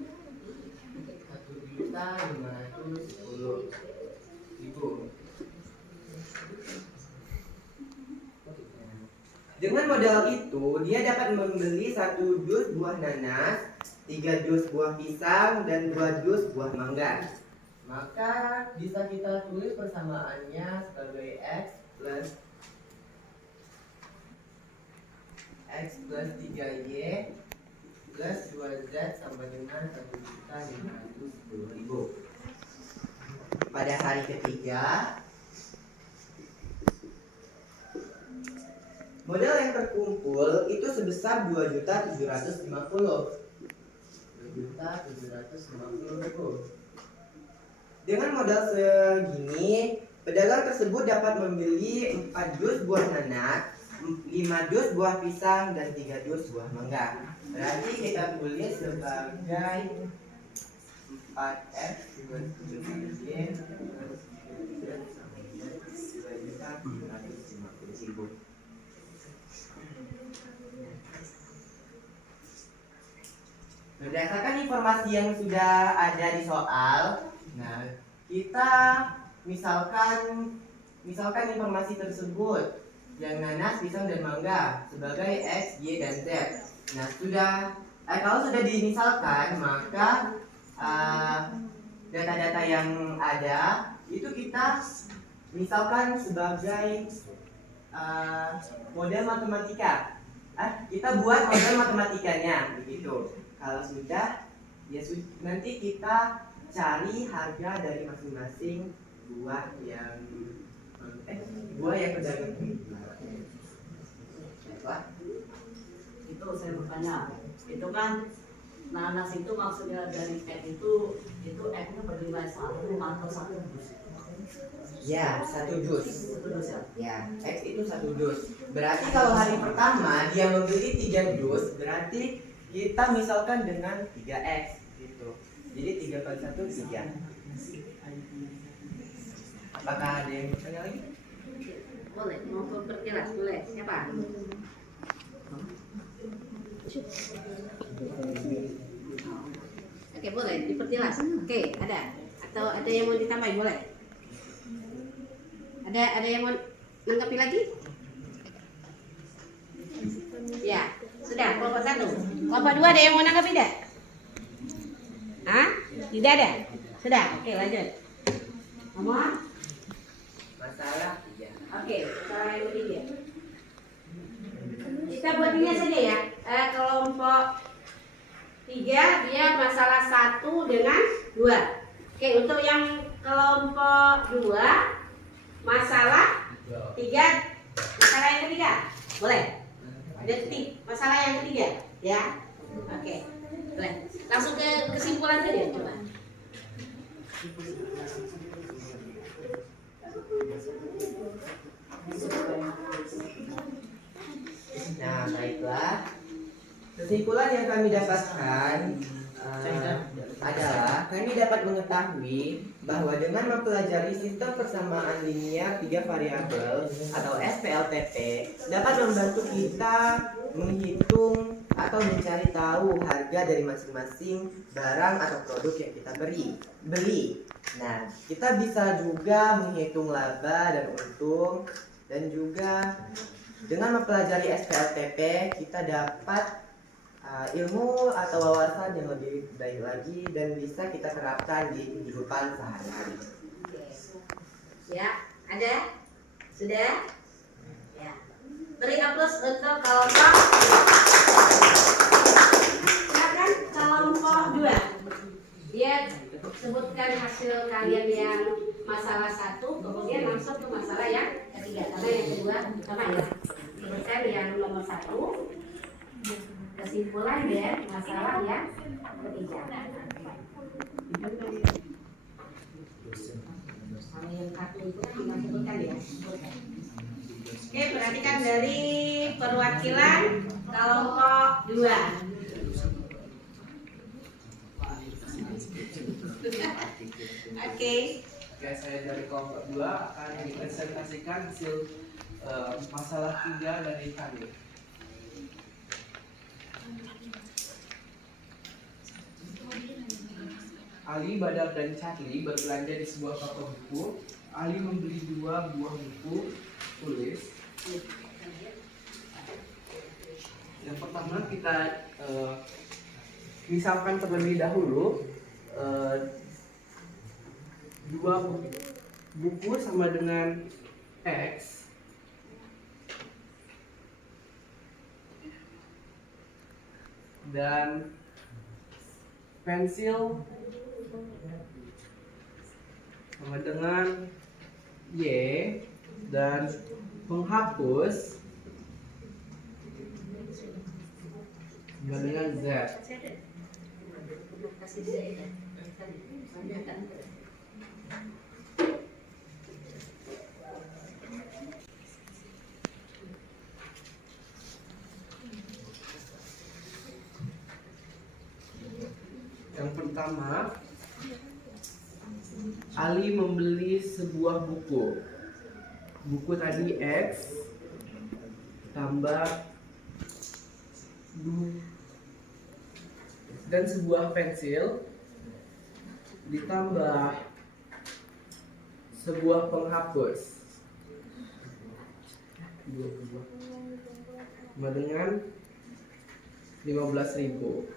1.510.000. Dengan modal itu, dia dapat membeli 1 dus buah nanas, 3 dus buah pisang, dan 2 dus buah mangga. Maka bisa kita tulis persamaannya sebagai X plus 3Y plus 2Z sama dengan 1.510.000. Pada hari ketiga, modal yang terkumpul itu sebesar 2.750.000. 2.750.000. Dengan modal segini, pedagang tersebut dapat membeli 4 dus buah nanas, 5 dus buah pisang, dan 3 dus buah mangga. Berarti kita tulis sebagai 4X plus 7Y plus 2.750.000. Berdasarkan informasi yang sudah ada di soal, nah kita misalkan informasi tersebut yang nanas, pisang, dan mangga sebagai X, Y, dan Z. Nah kalau sudah dimisalkan, maka data-data yang ada itu kita misalkan sebagai model matematika. Kita buat model matematikanya begitu. Kalau sudah, ya nanti kita cari harga dari masing-masing buah yang pedagang. Itu saya bertanya, itu kan nanas itu maksudnya dari X itu X-nya bernilai 1 atau 1 dus? Ya, 1 dus. 1 dus ya? Ya, X itu 1 dus. Berarti kalau hari pertama dia membeli 3 dus, berarti kita misalkan dengan 3X gitu. Jadi 3 kali 1 3. Apakah ada yang bertanya lagi? Boleh, mau perjelas, boleh. Siapa? Oke, boleh diperjelas. Oke, ada. Atau ada yang mau ditambahin, boleh? Ada yang mau nanggapi lagi? Ya, sudah. Kelompok 1. Kelompok 2 ada yang mau nanggapi tidak? Hah? Tidak ada? Sudah. Oke, lanjut. Ngomong? Masalah 3. Oke, masalah yang ketiga. Kita buat ini saja ya. Kelompok 3 dia masalah 1 dengan 2. Oke, untuk yang kelompok 2 masalah 3, masalah yang ketiga. Boleh? Masalah yang ketiga, ya. Oke. Boleh. Langsung ke kesimpulan saja coba. Nah, baiklah. Kesimpulan yang kami dapatkan adalah kami dapat mengetahui bahwa dengan mempelajari sistem persamaan linear 3 variabel atau SPLTP dapat membantu kita menghitung atau mencari tahu harga dari masing-masing barang atau produk yang kita beli. Nah, kita bisa juga menghitung laba dan untung, dan juga dengan mempelajari SPLTP kita dapat ilmu atau wawasan yang lebih baik lagi dan bisa kita terapkan di kehidupan sehari-hari. Ya, ada? Sudah? Ya. Beri aplaus untuk kelompok. Silakan kelompok 2. Dia sebutkan hasil kalian yang masalah satu, kemudian langsung ke masalah yang ketiga. Karena yang kedua sama ya. Teruskan yang nomor satu, kesimpulan dan masalah yang ketiga. Kalau yang satu itu tinggal sebutkan ya. Oke, perhatikan dari perwakilan kelompok 2. Oke. Oke, saya dari kelompok 2 akan presentasikan hasil masalah 3 dari kami. Ali, Badar, dan Charlie berbelanja di sebuah toko buku. Ali membeli 2 buah buku tulis. Yang pertama kita misalkan terlebih dahulu 2 buku sama dengan X. Dan pensil sama dengan Y, dan penghapus sama dengan Z. Yang pertama, Ali membeli sebuah buku. Buku tadi X tambah dan sebuah pensil ditambah sebuah penghapus sama dengan 15.000.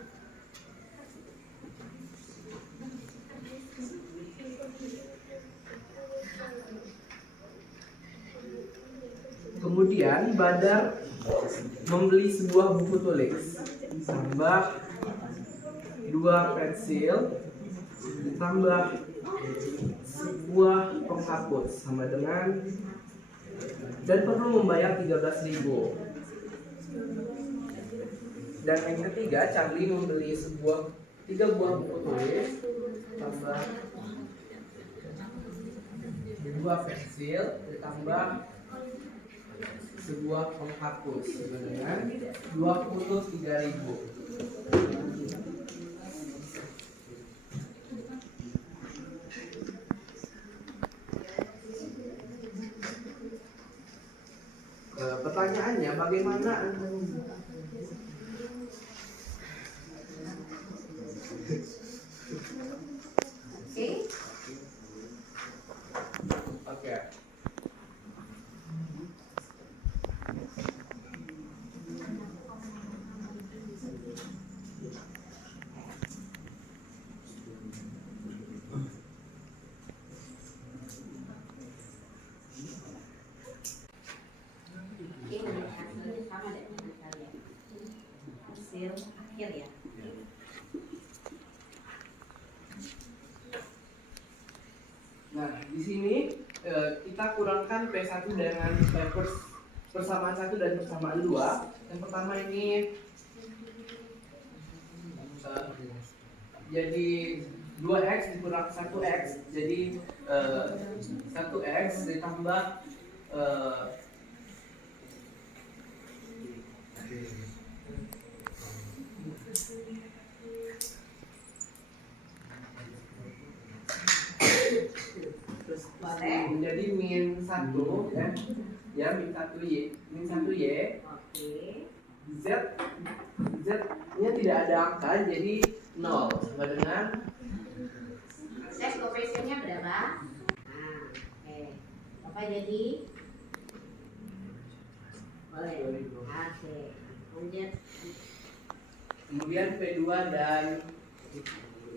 Kemudian Badar membeli sebuah buku tulis tambah 2 pensil ditambah sebuah penghapus sama dengan, dan perlu membayar 13.000. Dan yang ketiga, Charlie membeli 3 buah buku tulis tambah 2 pensil ditambah sebuah penghapus dengan 23.000. Pertanyaannya bagaimana Anda Oke. Hasil akhir ya. Nah, di sini kita kurangkan P1 dengan persamaan 1 dan persamaan 2. Yang pertama ini jadi 2X dikurang 1X, jadi 1X ditambah menjadi min 1 ya, min 1Y. Oke. Z nya tidak ada angka, jadi 0 sama dengan Saya koefisiennya berapa? Nah, oke. Apa jadi? Boleh. Oke. kemudian P2 dan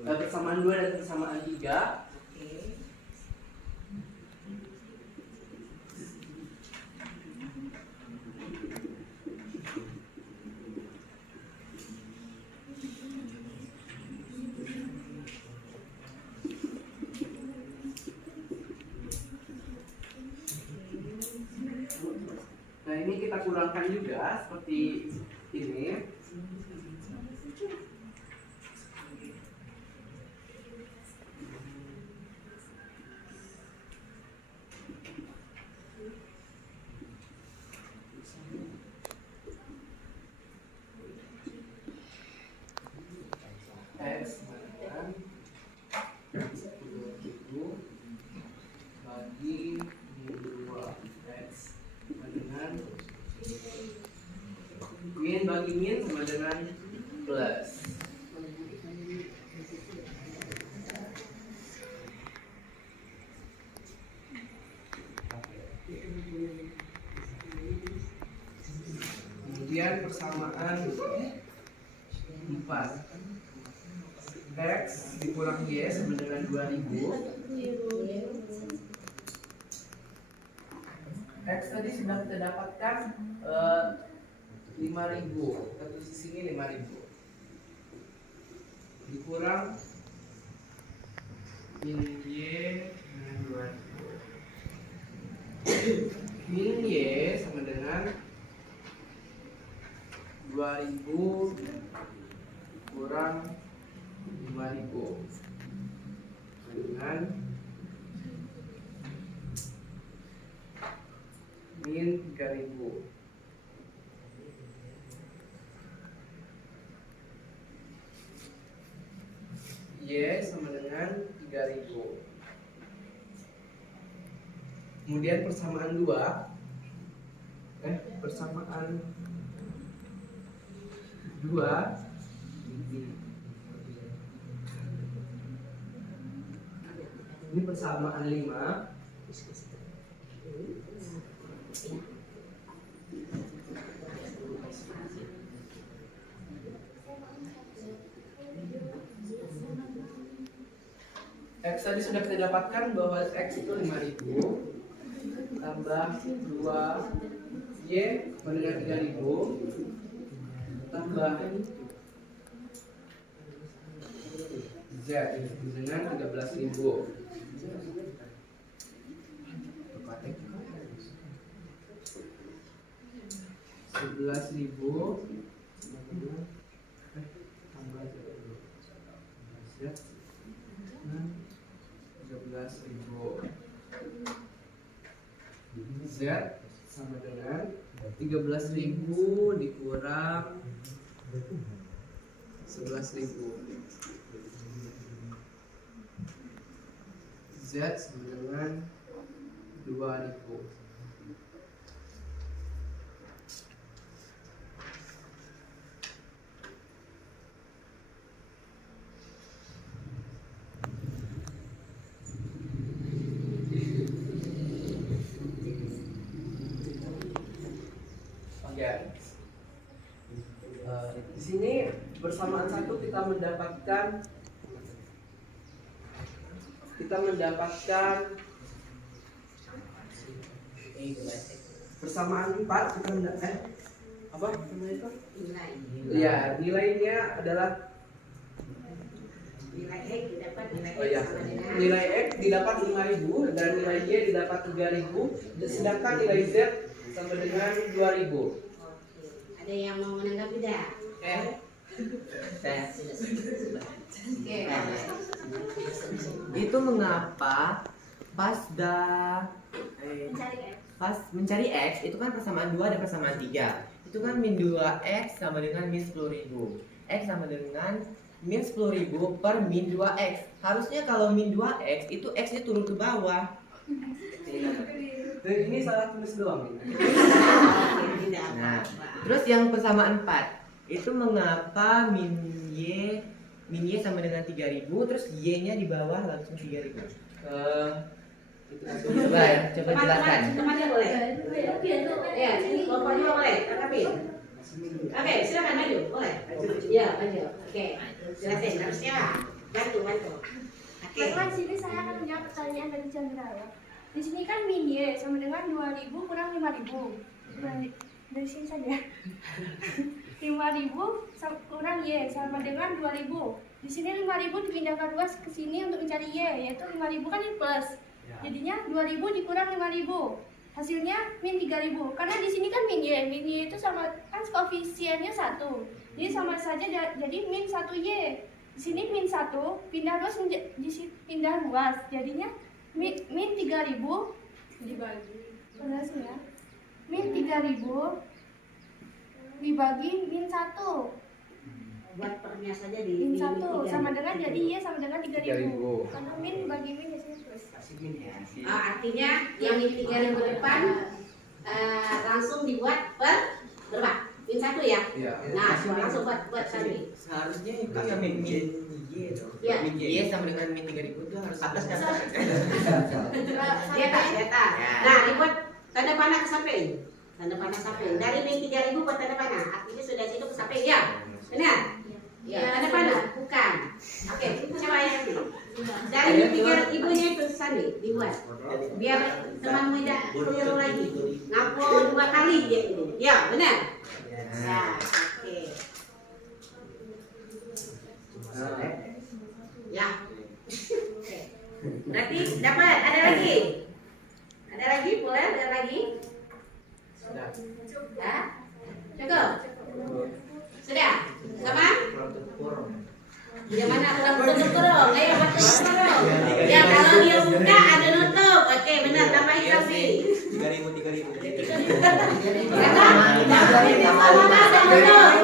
persamaan 2 dan persamaan 3. Oke. kurangkan juga seperti ini. X dengan 10.000 bagi min 2 X sama dengan min bagi min sama dengan plus. Kemudian persamaan 4 X dikurang Y sama dengan 2000. X tadi sudah kita dapatkan 5000. Kita tulis di sini 5000. Dikurang min Y dengan 2000. Min Y sama dengan 2000 kurang 5000 dengan min 3000. Y sama dengan 3000. Kemudian persamaan 2 ini persamaan 5 X tadi sudah kita dapatkan bahwa X itu 5000 tambah 2 Y sama dengan 3000 tambah Z dengan 13.000. 11.000 tambah Z dengan 13.000. Z sama dengan 13.000 dikurang 11.000. Z sama dengan 2000. Di sini bersamaan satu kita mendapatkan persamaan 4 kita mendapatkan apa namanya itu? Ya, nilainya adalah Nilai X didapat nilai oh ya, nilai X didapat 5000 dan nilai Y didapat 3000, sedangkan nilai Z sama dengan 2000. Ada yang mau menanggapi tidak? Itu mengapa pas mencari X itu kan persamaan 2 dan persamaan 3. Itu kan min 2X sama dengan min 10.000. X sama dengan min 10.000 per min 2X. Harusnya kalau min 2X itu X-nya turun ke bawah. Dan ini salah tulis doang. Nah, terus yang persamaan 4 itu mengapa min Y sama dengan 3000 terus Y-nya di bawah langsung 3000. Coba jelaskan. Temannya boleh. Ya, sini Bapak juga boleh. Tanggapi. Oke, silakan maju, boleh. Ya, maju. Oke, jelasin harusnya bantu. Oke. Baiklah, sini saya akan menjawab pertanyaan dari Chandra ya. Di sini kan min Y sama dengan 2000 kurang 5000. Dari sini saja. 5000 kurang Y sama dengan 2000. Di sini 5000 dipindahkan 2 ke sini untuk mencari Y, yaitu 5000 kan ini plus. Jadinya 2000 dikurang 5000. hasilnya min 3.000. Karena di sini kan min Y itu sama kan koefisiennya 1. Jadi sama saja jadi min 1Y. Di sini min 1 pindah luas pindah luas. Jadinya min 3.000 dibagi ya. Min 3.000 dibagi min 1. Buat pernya saja Min 1 3.000. sama dengan jadi Y sama dengan 3.000. Karena min bagi min di sini plus. Artinya yang min 3.000 depan langsung dibuat berapa? Min 1 ya? Iya. Nah, langsung buat tadi. Seharusnya itu yang min Y dong. Iya. Min Y sama dengan min 3.000 itu harus atas kan? Di atas. Nah, dibuat tanda panah ke samping. Tanda panah samping. Dari min 3.000 buat tanda panah. Artinya sudah situ ke samping ya? Benar? Ya, tanda panah? Bukan. Oke, coba yang ini. Dari min 3.000-nya itu Sandi dibuat. Biar teman muda keliru lagi. Ngapo 2 kali dia ini. Ya, benar? Ya, oke. Ya. Oke. Berarti dapat. Ada lagi? Ada lagi? Boleh? Ada lagi? Sudah. Ya? Cukup? Sudah? Sama? Yang mana kurang kurung? Ayo buat kurung. Ya kalau dia buka ada nutup. Oke, benar. Tambahin lagi. 3.000.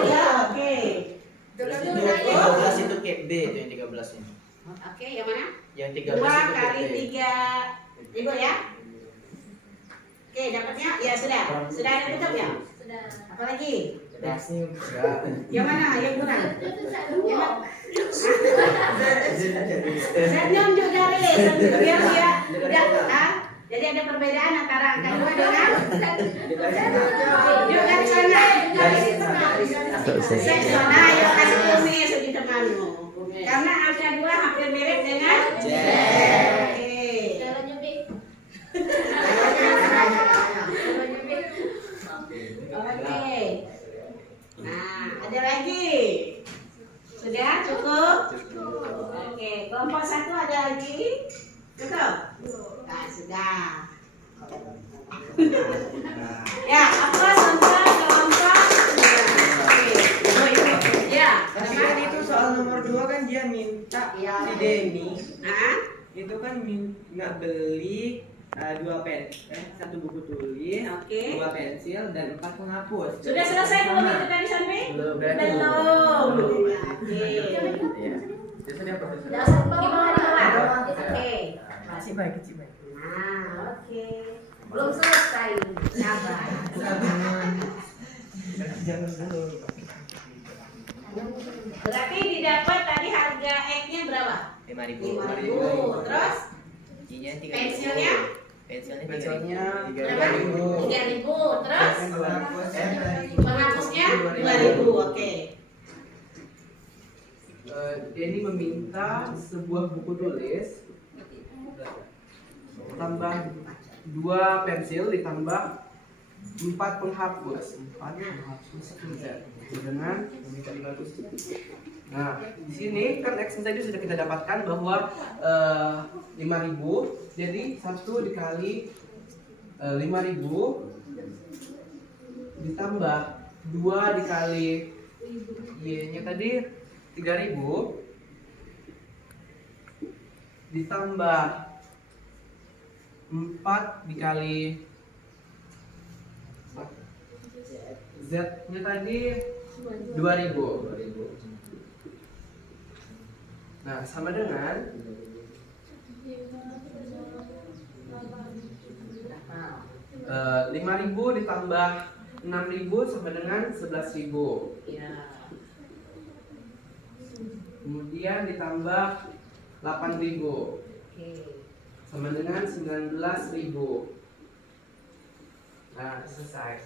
Ya, oke. 13 itu kayak B itu yang 13 ini. Oke, yang mana? Yang 2 13 itu kali kayak B. 3 ya? Oke, dapatnya? Ya sudah. Sudah ada tutup ya? Sudah. Apa lagi? Enggak. Yang mana? Yang kurang? Yang mana? Senyum juga deh, biar dia udah. Jadi ada perbedaan antara angka 2 dengan yuk dari sana. Nah, yuk kasih kumis di temanmu. Karena angka 2 hampir mirip dengan Oke. Oke. Nah, ada lagi. Sudah cukup? Oke, kelompok 1 ada lagi? Cukup? Nah, sudah. Ya, apa contoh kelompok? Oke. Ya, Tapi kan itu soal nomor 2 kan dia minta si Denny itu kan minta beli 1 buku tulis, Oke. 2 pensil dan 4 penghapus. Sudah selesai belum itu tadi sampai? Belum. Belum. Oke. Sudah Gimana? Oke. Kecil baik. Nah, oke. Belum selesai. Sabar. Jangan dulu. Berarti didapat tadi harga X-nya berapa? 5.000. 5.000. Terus J-nya 3.000. pensilnya? Pensilnya Berapa? 3.000. Terus penghapusnya 2.000. Oke. Denny meminta sebuah buku tulis tambah 2 pensil ditambah 4 penghapus. 4 penghapus Z dengan Nah, di sini kan X tadi sudah kita dapatkan bahwa 5.000, jadi 1 dikali 5.000 ditambah 2 dikali Y-nya tadi 3.000 ditambah 4 dikali Z-nya tadi 2.000. Nah, sama dengan 5.000 ditambah 6.000 sama dengan 11.000. Ya. Kemudian ditambah 8.000 Oke. sama dengan 19.000. Nah, selesai.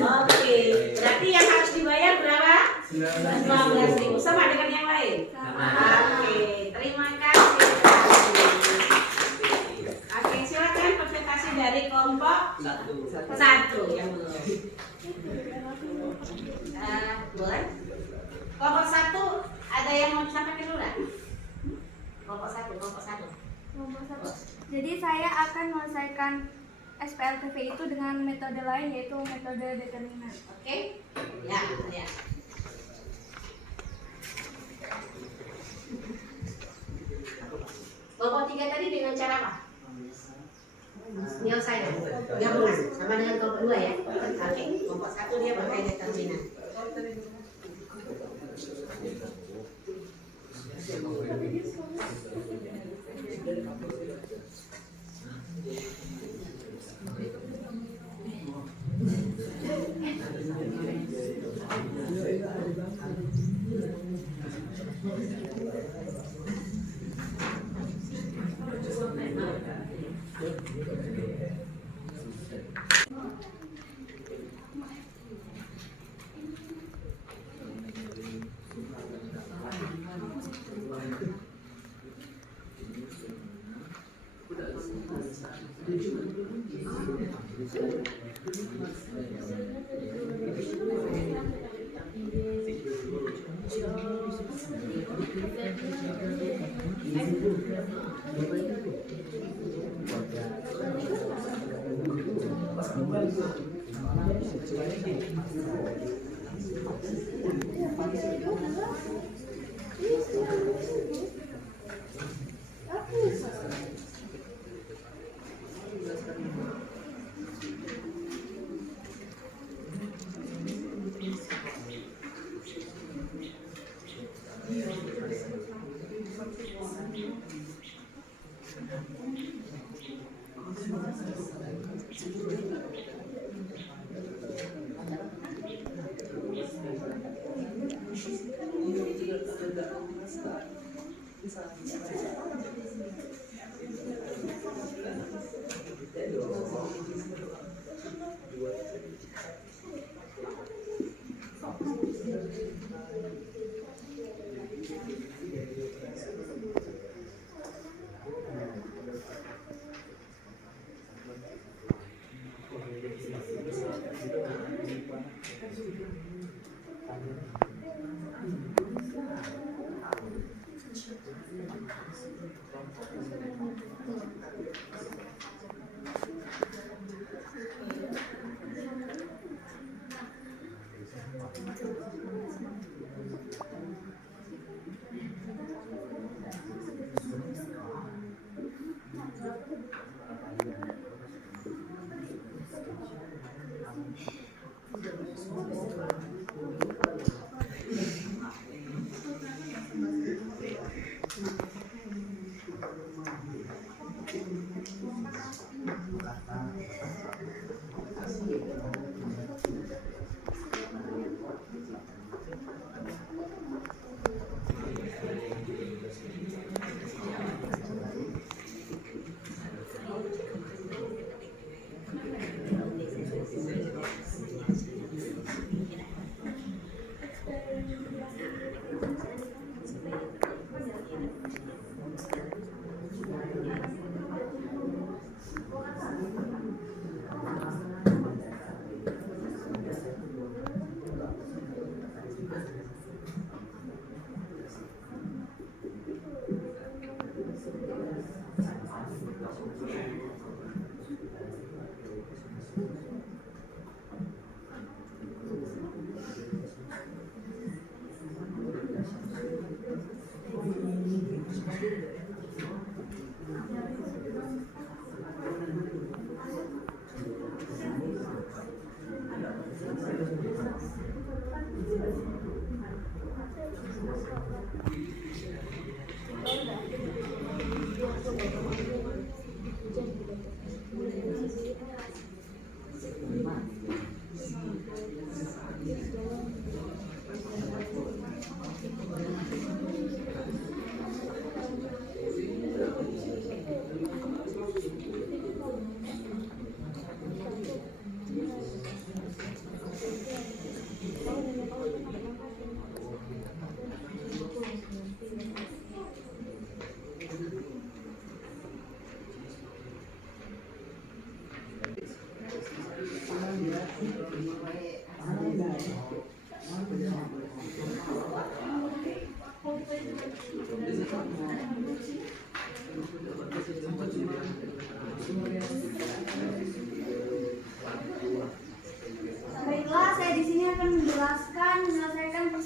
Oke. Berarti yang harus dibayar berapa? 19.000. 19.000 sama dengan yang lain. Oke, terima kasih. Oke, silakan presentasi dari kelompok 1 yang belum. Boleh? Kelompok 1 ada yang mau disampaikan dulu nggak? Kelompok 1. Jadi saya akan menyelesaikan SPLTV itu dengan metode lain yaitu metode determinan. Oke? Ya, ya. Kelompok 3 tadi dengan cara apa? Penyelesaian. Gabungan sama dengan kelompok 2 ya. Oke. Kelompok 1 dia pakai determinan.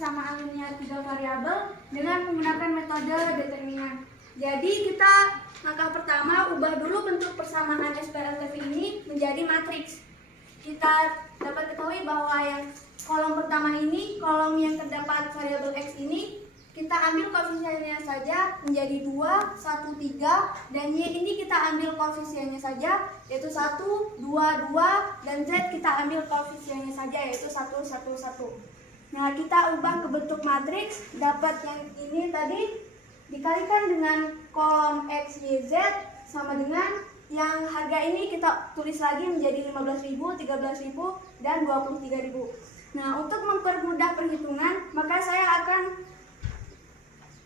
persamaan linear 3 variabel dengan menggunakan metode determinan. Jadi kita langkah pertama ubah dulu bentuk persamaan SPLTV ini menjadi matriks. Kita dapat ketahui bahwa yang kolom pertama ini, kolom yang terdapat variabel X ini, kita ambil koefisiennya saja menjadi 2, 1, 3, dan Y ini kita ambil koefisiennya saja yaitu 1, 2, 2, dan Z kita ambil koefisiennya saja yaitu 1, 1, 1. Nah, kita ubah ke bentuk matriks, dapat yang ini tadi dikalikan dengan kolom X, Y, Z sama dengan yang harga ini kita tulis lagi menjadi 15.000, 13.000, dan 23.000. Nah, untuk mempermudah perhitungan, maka saya akan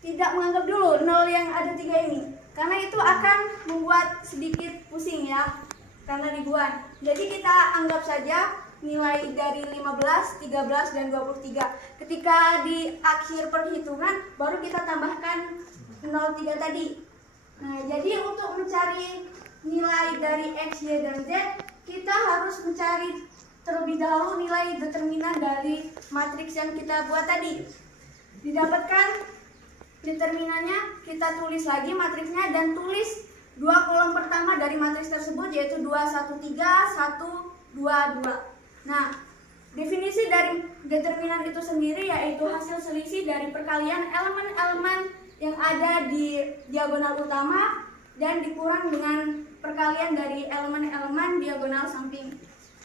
tidak menganggap dulu 0 yang ada 3 ini, karena itu akan membuat sedikit pusing ya, karena ribuan. Jadi kita anggap saja nilai dari 15, 13, dan 23. Ketika di akhir perhitungan, baru kita tambahkan 0,3 tadi. Nah, jadi untuk mencari nilai dari X, Y, dan Z, kita harus mencari terlebih dahulu nilai determinan dari matriks yang kita buat tadi. Didapatkan determinannya, kita tulis lagi matriksnya dan tulis dua kolom pertama dari matriks tersebut yaitu 2, 1, 3, 1, 2, 2. Nah, definisi dari determinan itu sendiri yaitu hasil selisih dari perkalian elemen-elemen yang ada di diagonal utama dan dikurang dengan perkalian dari elemen-elemen diagonal samping.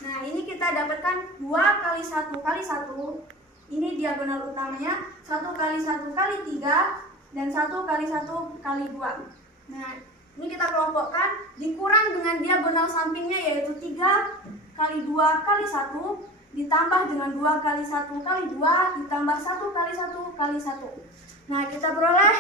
Nah, ini kita dapatkan 2 kali 1 kali 1. Ini diagonal utamanya, 1 kali 1 kali 3, dan 1 kali 1 kali 2. Nah, ini kita kelompokkan, dikurang dengan diagonal sampingnya yaitu 3 kali 2 kali 1, ditambah dengan 2 kali 1 kali 2, ditambah 1 kali 1 kali 1. Nah, kita beroleh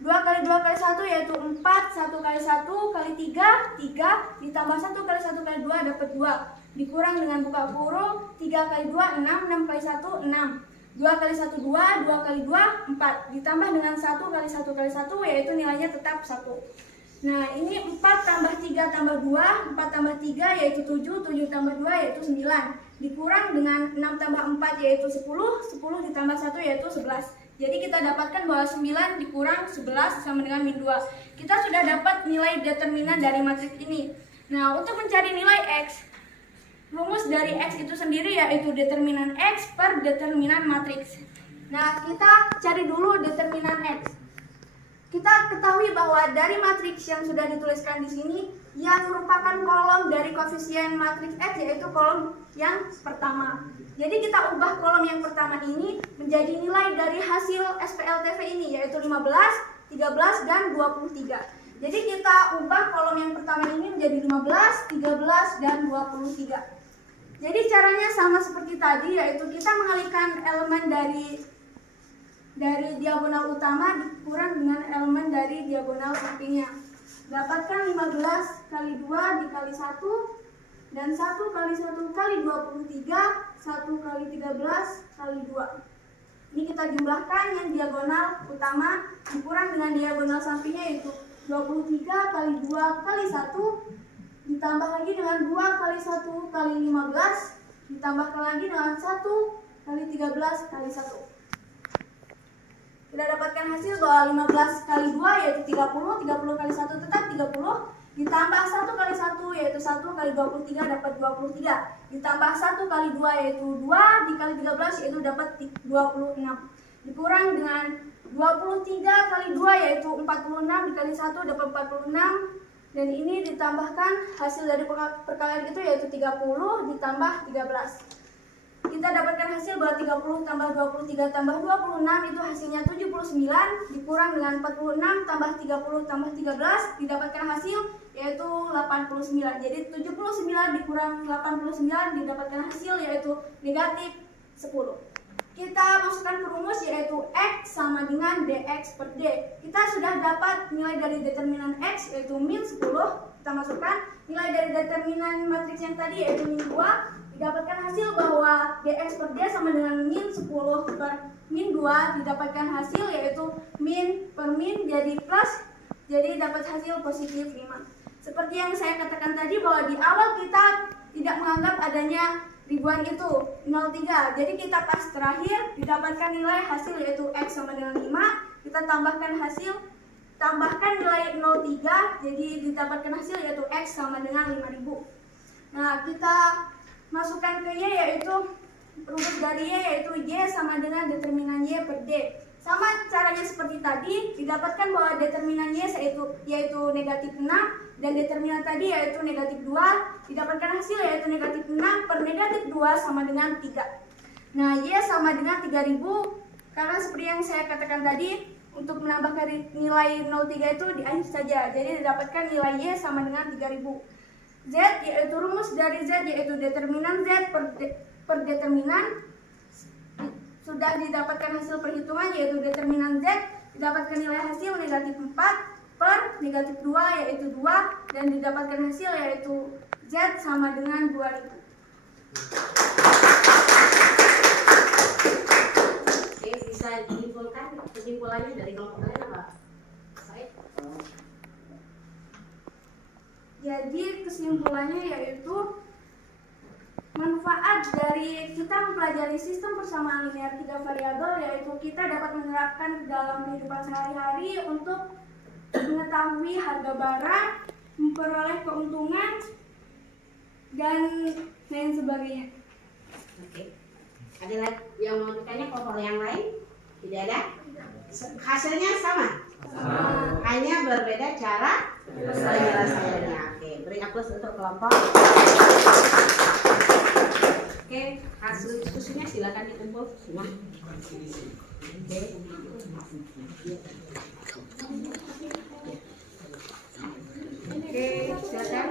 2 kali 2 kali 1 yaitu 4, 1 kali 1 kali 3, 3, ditambah 1 kali 1 kali 2 dapat 2. Dikurang dengan buka kurung, 3 kali 2, 6, 6 kali 1, 6. 2 kali 1, 2, 2 kali 2, 4. Ditambah dengan 1 kali 1 kali 1 yaitu nilainya tetap 1. Nah, ini 4 tambah 3 tambah 2, 4 tambah 3 yaitu 7, 7 tambah 2 yaitu 9. Dikurang dengan 6 tambah 4 yaitu 10, 10 ditambah 1 yaitu 11. Jadi kita dapatkan bahwa 9 dikurang 11 sama dengan min 2. Kita sudah dapat nilai determinan dari matriks ini. Nah, untuk mencari nilai X, rumus dari X itu sendiri yaitu determinan X per determinan matriks. Nah, kita cari dulu determinan X. Kita ketahui bahwa dari matriks yang sudah dituliskan di sini, yang merupakan kolom dari koefisien matriks X yaitu kolom yang pertama. Jadi kita ubah kolom yang pertama ini menjadi nilai dari hasil SPLTV ini yaitu 15, 13, dan 23. Jadi kita ubah kolom yang pertama ini menjadi 15, 13, dan 23. Jadi caranya sama seperti tadi yaitu kita mengalihkan elemen dari diagonal utama dikurang dengan elemen dari diagonal sampingnya. Dapatkan 15 kali 2 dikali 1 dan 1 kali 1 kali 23, 1 kali 13 kali 2. Ini kita jumlahkan yang diagonal utama dikurang dengan diagonal sampingnya yaitu 23 kali 2 kali 1 ditambah lagi dengan 2 kali 1 kali 15 ditambahkan lagi dengan 1 kali 13 kali 1. Kita dapatkan hasil bahwa 15 kali 2 yaitu 30, 30 kali 1 tetap 30, ditambah 1 kali 1 yaitu 1 kali 23 dapat 23, ditambah 1 kali 2 yaitu 2 dikali 13 yaitu dapat 26, dikurang dengan 23 kali 2 yaitu 46 dikali 1 dapat 46, dan ini ditambahkan hasil dari perkalian itu yaitu 30 ditambah 13. Kita dapatkan hasil bahwa 30 tambah 23 tambah 26 itu hasilnya 79, dikurang dengan 46 tambah 30 tambah 13 didapatkan hasil yaitu 89. Jadi 79 dikurang 89 didapatkan hasil yaitu negatif 10. Kita masukkan ke rumus yaitu X sama dengan dx per d. Kita sudah dapat nilai dari determinan X yaitu min 10. Kita masukkan nilai dari determinan matriks yang tadi yaitu min 2. Didapatkan hasil bahwa dx per d sama dengan min 10 per min 2. Didapatkan hasil yaitu min per min jadi plus, jadi dapat hasil positif 5. Seperti yang saya katakan tadi bahwa di awal kita tidak menganggap adanya ribuan itu 03. Jadi kita pas terakhir didapatkan nilai hasil yaitu X sama dengan 5. Kita tambahkan nilai 03, jadi didapatkan hasil yaitu X sama dengan 5000. Nah, kita masukkan ke Y yaitu rumus dari Y yaitu Y sama dengan determinan Y per D. Sama caranya seperti tadi, didapatkan bahwa determinan Y yaitu negatif 6 dan determinan tadi yaitu negatif 2, didapatkan hasil yaitu negatif 6 per negatif 2 sama dengan 3. Nah, Y sama dengan 3000, karena seperti yang saya katakan tadi, untuk menambahkan nilai 03 itu di akhir saja, jadi didapatkan nilai Y sama dengan 3000. Z yaitu rumus dari Z yaitu determinan Z per determinan, sudah didapatkan hasil perhitungan yaitu determinan Z, didapatkan nilai hasil negatif 4 per negatif 2 yaitu 2, dan didapatkan hasil yaitu Z sama dengan 2000. Oke, bisa disimpulkan kesimpulannya dari kelompok kalian apa? Said? Jadi kesimpulannya yaitu manfaat dari kita mempelajari sistem persamaan linear 3 variabel yaitu kita dapat menerapkan ke dalam kehidupan sehari-hari untuk mengetahui harga barang, memperoleh keuntungan, dan lain sebagainya. Oke. Ada lagi yang mau bertanya kelompok yang lain? Tidak ada? Hasilnya sama? Hanya berbeda cara penyelesaiannya. Oke, beri aplaus untuk kelompok. Oke, hasil diskusinya silakan dikumpul semua. Oke. Oke, silakan.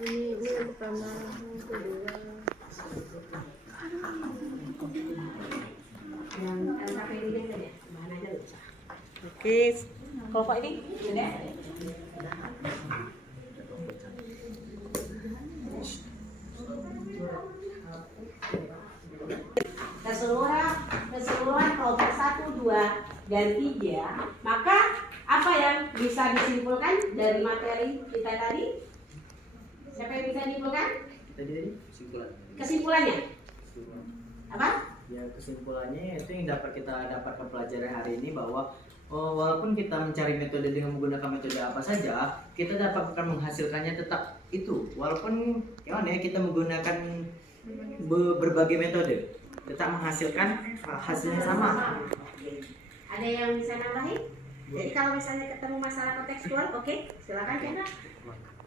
Ini yang pertama, yang kedua. Yang LKP ini saja, bahan aja bisa. Oke, kelompok ini sudah. Keseluruhan kelompok 1, 2, dan 3, maka apa yang bisa disimpulkan dari materi kita tadi? Siapa yang bisa disimpulkan? Tadi Kesimpulannya? Apa? Ya, kesimpulannya itu yang dapat kita dapatkan pelajaran hari ini bahwa walaupun kita mencari metode dengan menggunakan metode apa saja, kita dapat menghasilkannya tetap itu. Walaupun kita menggunakan berbagai metode, tetap menghasilkan hasilnya sama. Ada yang bisa nambahin? Jadi kalau misalnya ketemu masalah kontekstual, oke, silakan Chandra.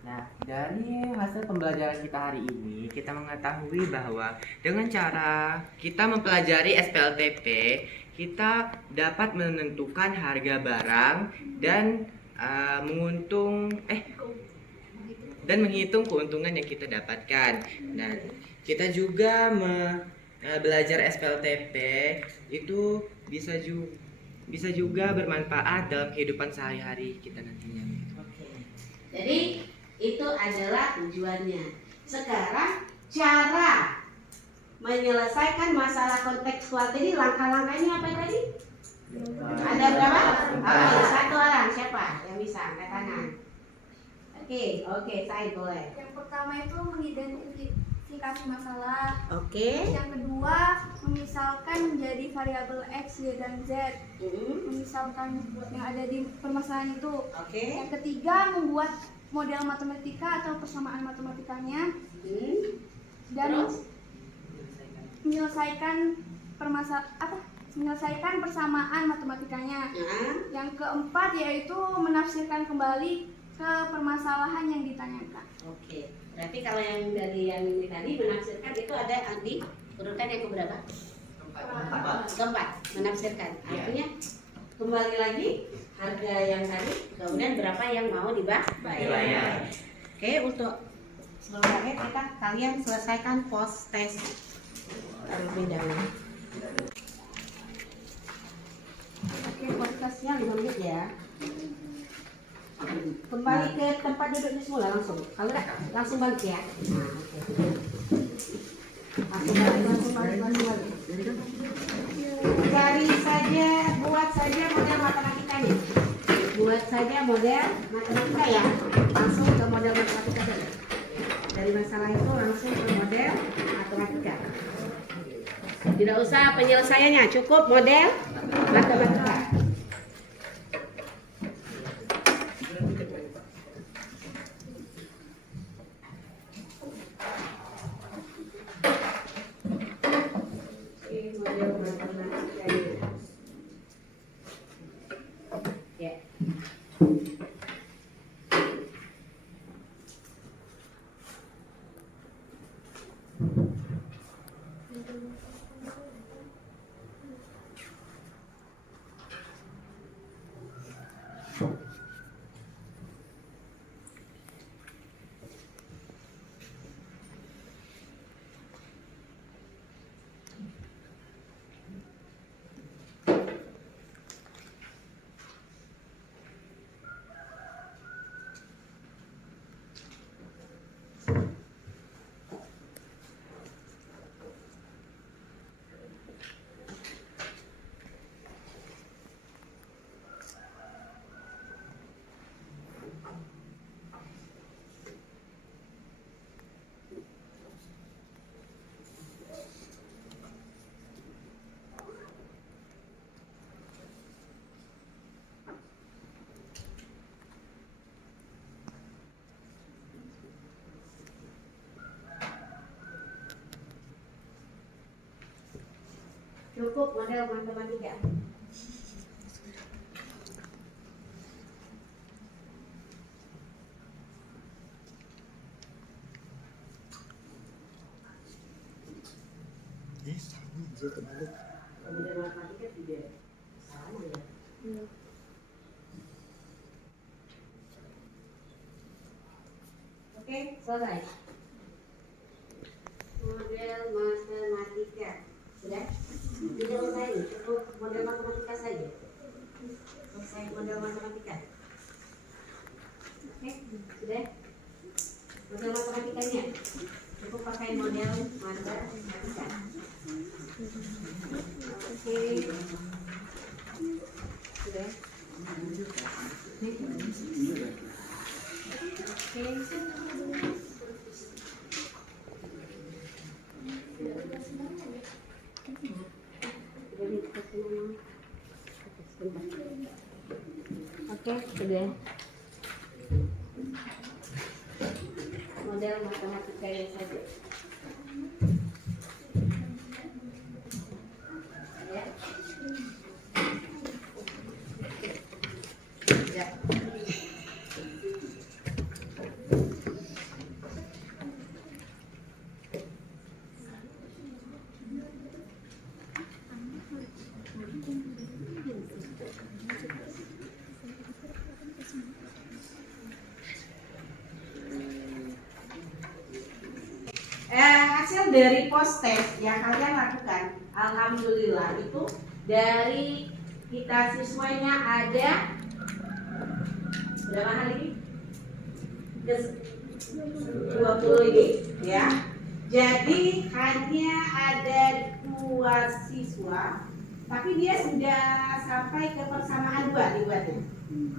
Nah, dari hasil pembelajaran kita hari ini, kita mengetahui bahwa dengan cara kita mempelajari SPLTP, kita dapat menentukan harga barang dan menghitung keuntungan yang kita dapatkan. Dan kita juga belajar SPLTP itu bisa juga bermanfaat dalam kehidupan sehari-hari kita nantinya. Jadi itu adalah tujuannya. Sekarang cara menyelesaikan masalah kontekstual tadi, langkah-langkahnya apa tadi? Ada berapa? Oke, satu orang. Siapa yang bisa angkat tangan? Oke, saya boleh. Yang pertama itu mengidentifikasi masalah. Oke. Yang kedua, memisalkan menjadi variabel X, Y, dan Z. Memisalkan yang ada di permasalahan itu. Oke. Yang ketiga, membuat model matematika atau persamaan matematikanya. Dan menyelesaikan persamaan matematikanya. Yang keempat yaitu menafsirkan kembali ke permasalahan yang ditanyakan. Oke. Berarti kalau yang dari yang ini tadi menafsirkan itu ada di urutan yang keberapa? Keempat. Menafsirkan. Artinya kembali lagi harga yang tadi, kemudian berapa yang mau dibayar. Oke, untuk selanjutnya kalian selesaikan post test terlebih dahulu. Oke, post testnya 5 menit ya. Kembali ke tempat duduknya semula langsung. Kalau enggak langsung balik ya. Langsung balik. Cari saja, buat saja model matematikanya. Buat saja model matematika ya. Langsung ke model matematika saja. Dari masalah itu langsung ke model matematika. Tidak usah penyelesaiannya, cukup model matematika. Model matematika ini. Ya. Cukup model matematika. Model matematika tidak sama ya. Oke, selesai. Model matematika sudah. Tidak usah ini, cukup model matematika saja. Selesai model matematika. Oke, sudah. Model matematikanya cukup pakai model matematika. Oke, sudah. Oke, sudah. Model matematika yang saja. Ya. Ya. Hasil dari post test yang kalian lakukan, alhamdulillah itu dari kita siswanya ada berapa hal ini? 20 ini ya. Jadi hanya ada 2 siswa, tapi dia sudah sampai ke persamaan 2 dibuatnya.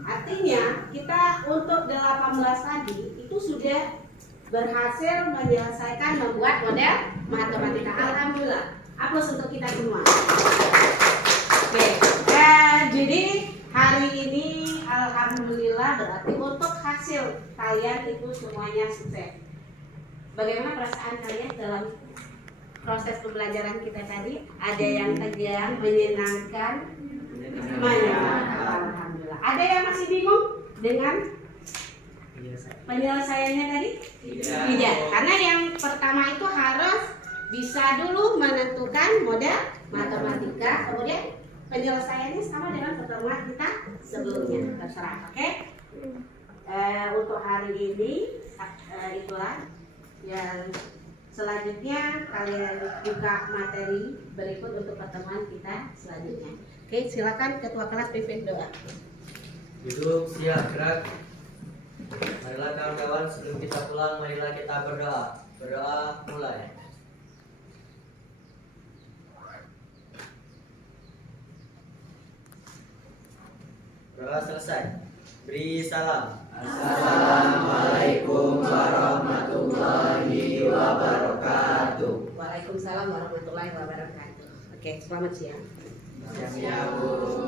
Artinya kita untuk 18 tadi itu sudah berhasil menyelesaikan membuat model matematika. Alhamdulillah. Aplaus untuk kita semua. Oke. Jadi hari ini alhamdulillah berarti untuk hasil kalian itu semuanya sukses. Bagaimana perasaan kalian dalam proses pembelajaran kita tadi? Ada yang tegang, menyenangkan, alhamdulillah. Ada yang masih bingung dengan penyelesaiannya tadi? Tidak. Karena yang pertama itu harus bisa dulu menentukan model matematika, kemudian penyelesaiannya sama dengan pertemuan kita sebelumnya. Terserah. Oke? Untuk hari ini itulah yang selanjutnya kalian buka materi berikut untuk pertemuan kita selanjutnya. Oke, silakan ketua kelas pimpin doa. Duduk, siap, gerak. Marilah kawan-kawan, sebelum kita pulang, marilah kita berdoa. Berdoa mulai. Berdoa selesai. Beri salam. Assalamualaikum warahmatullahi wabarakatuh. Waalaikumsalam warahmatullahi wabarakatuh. Oke, selamat siang. Siap, Bu.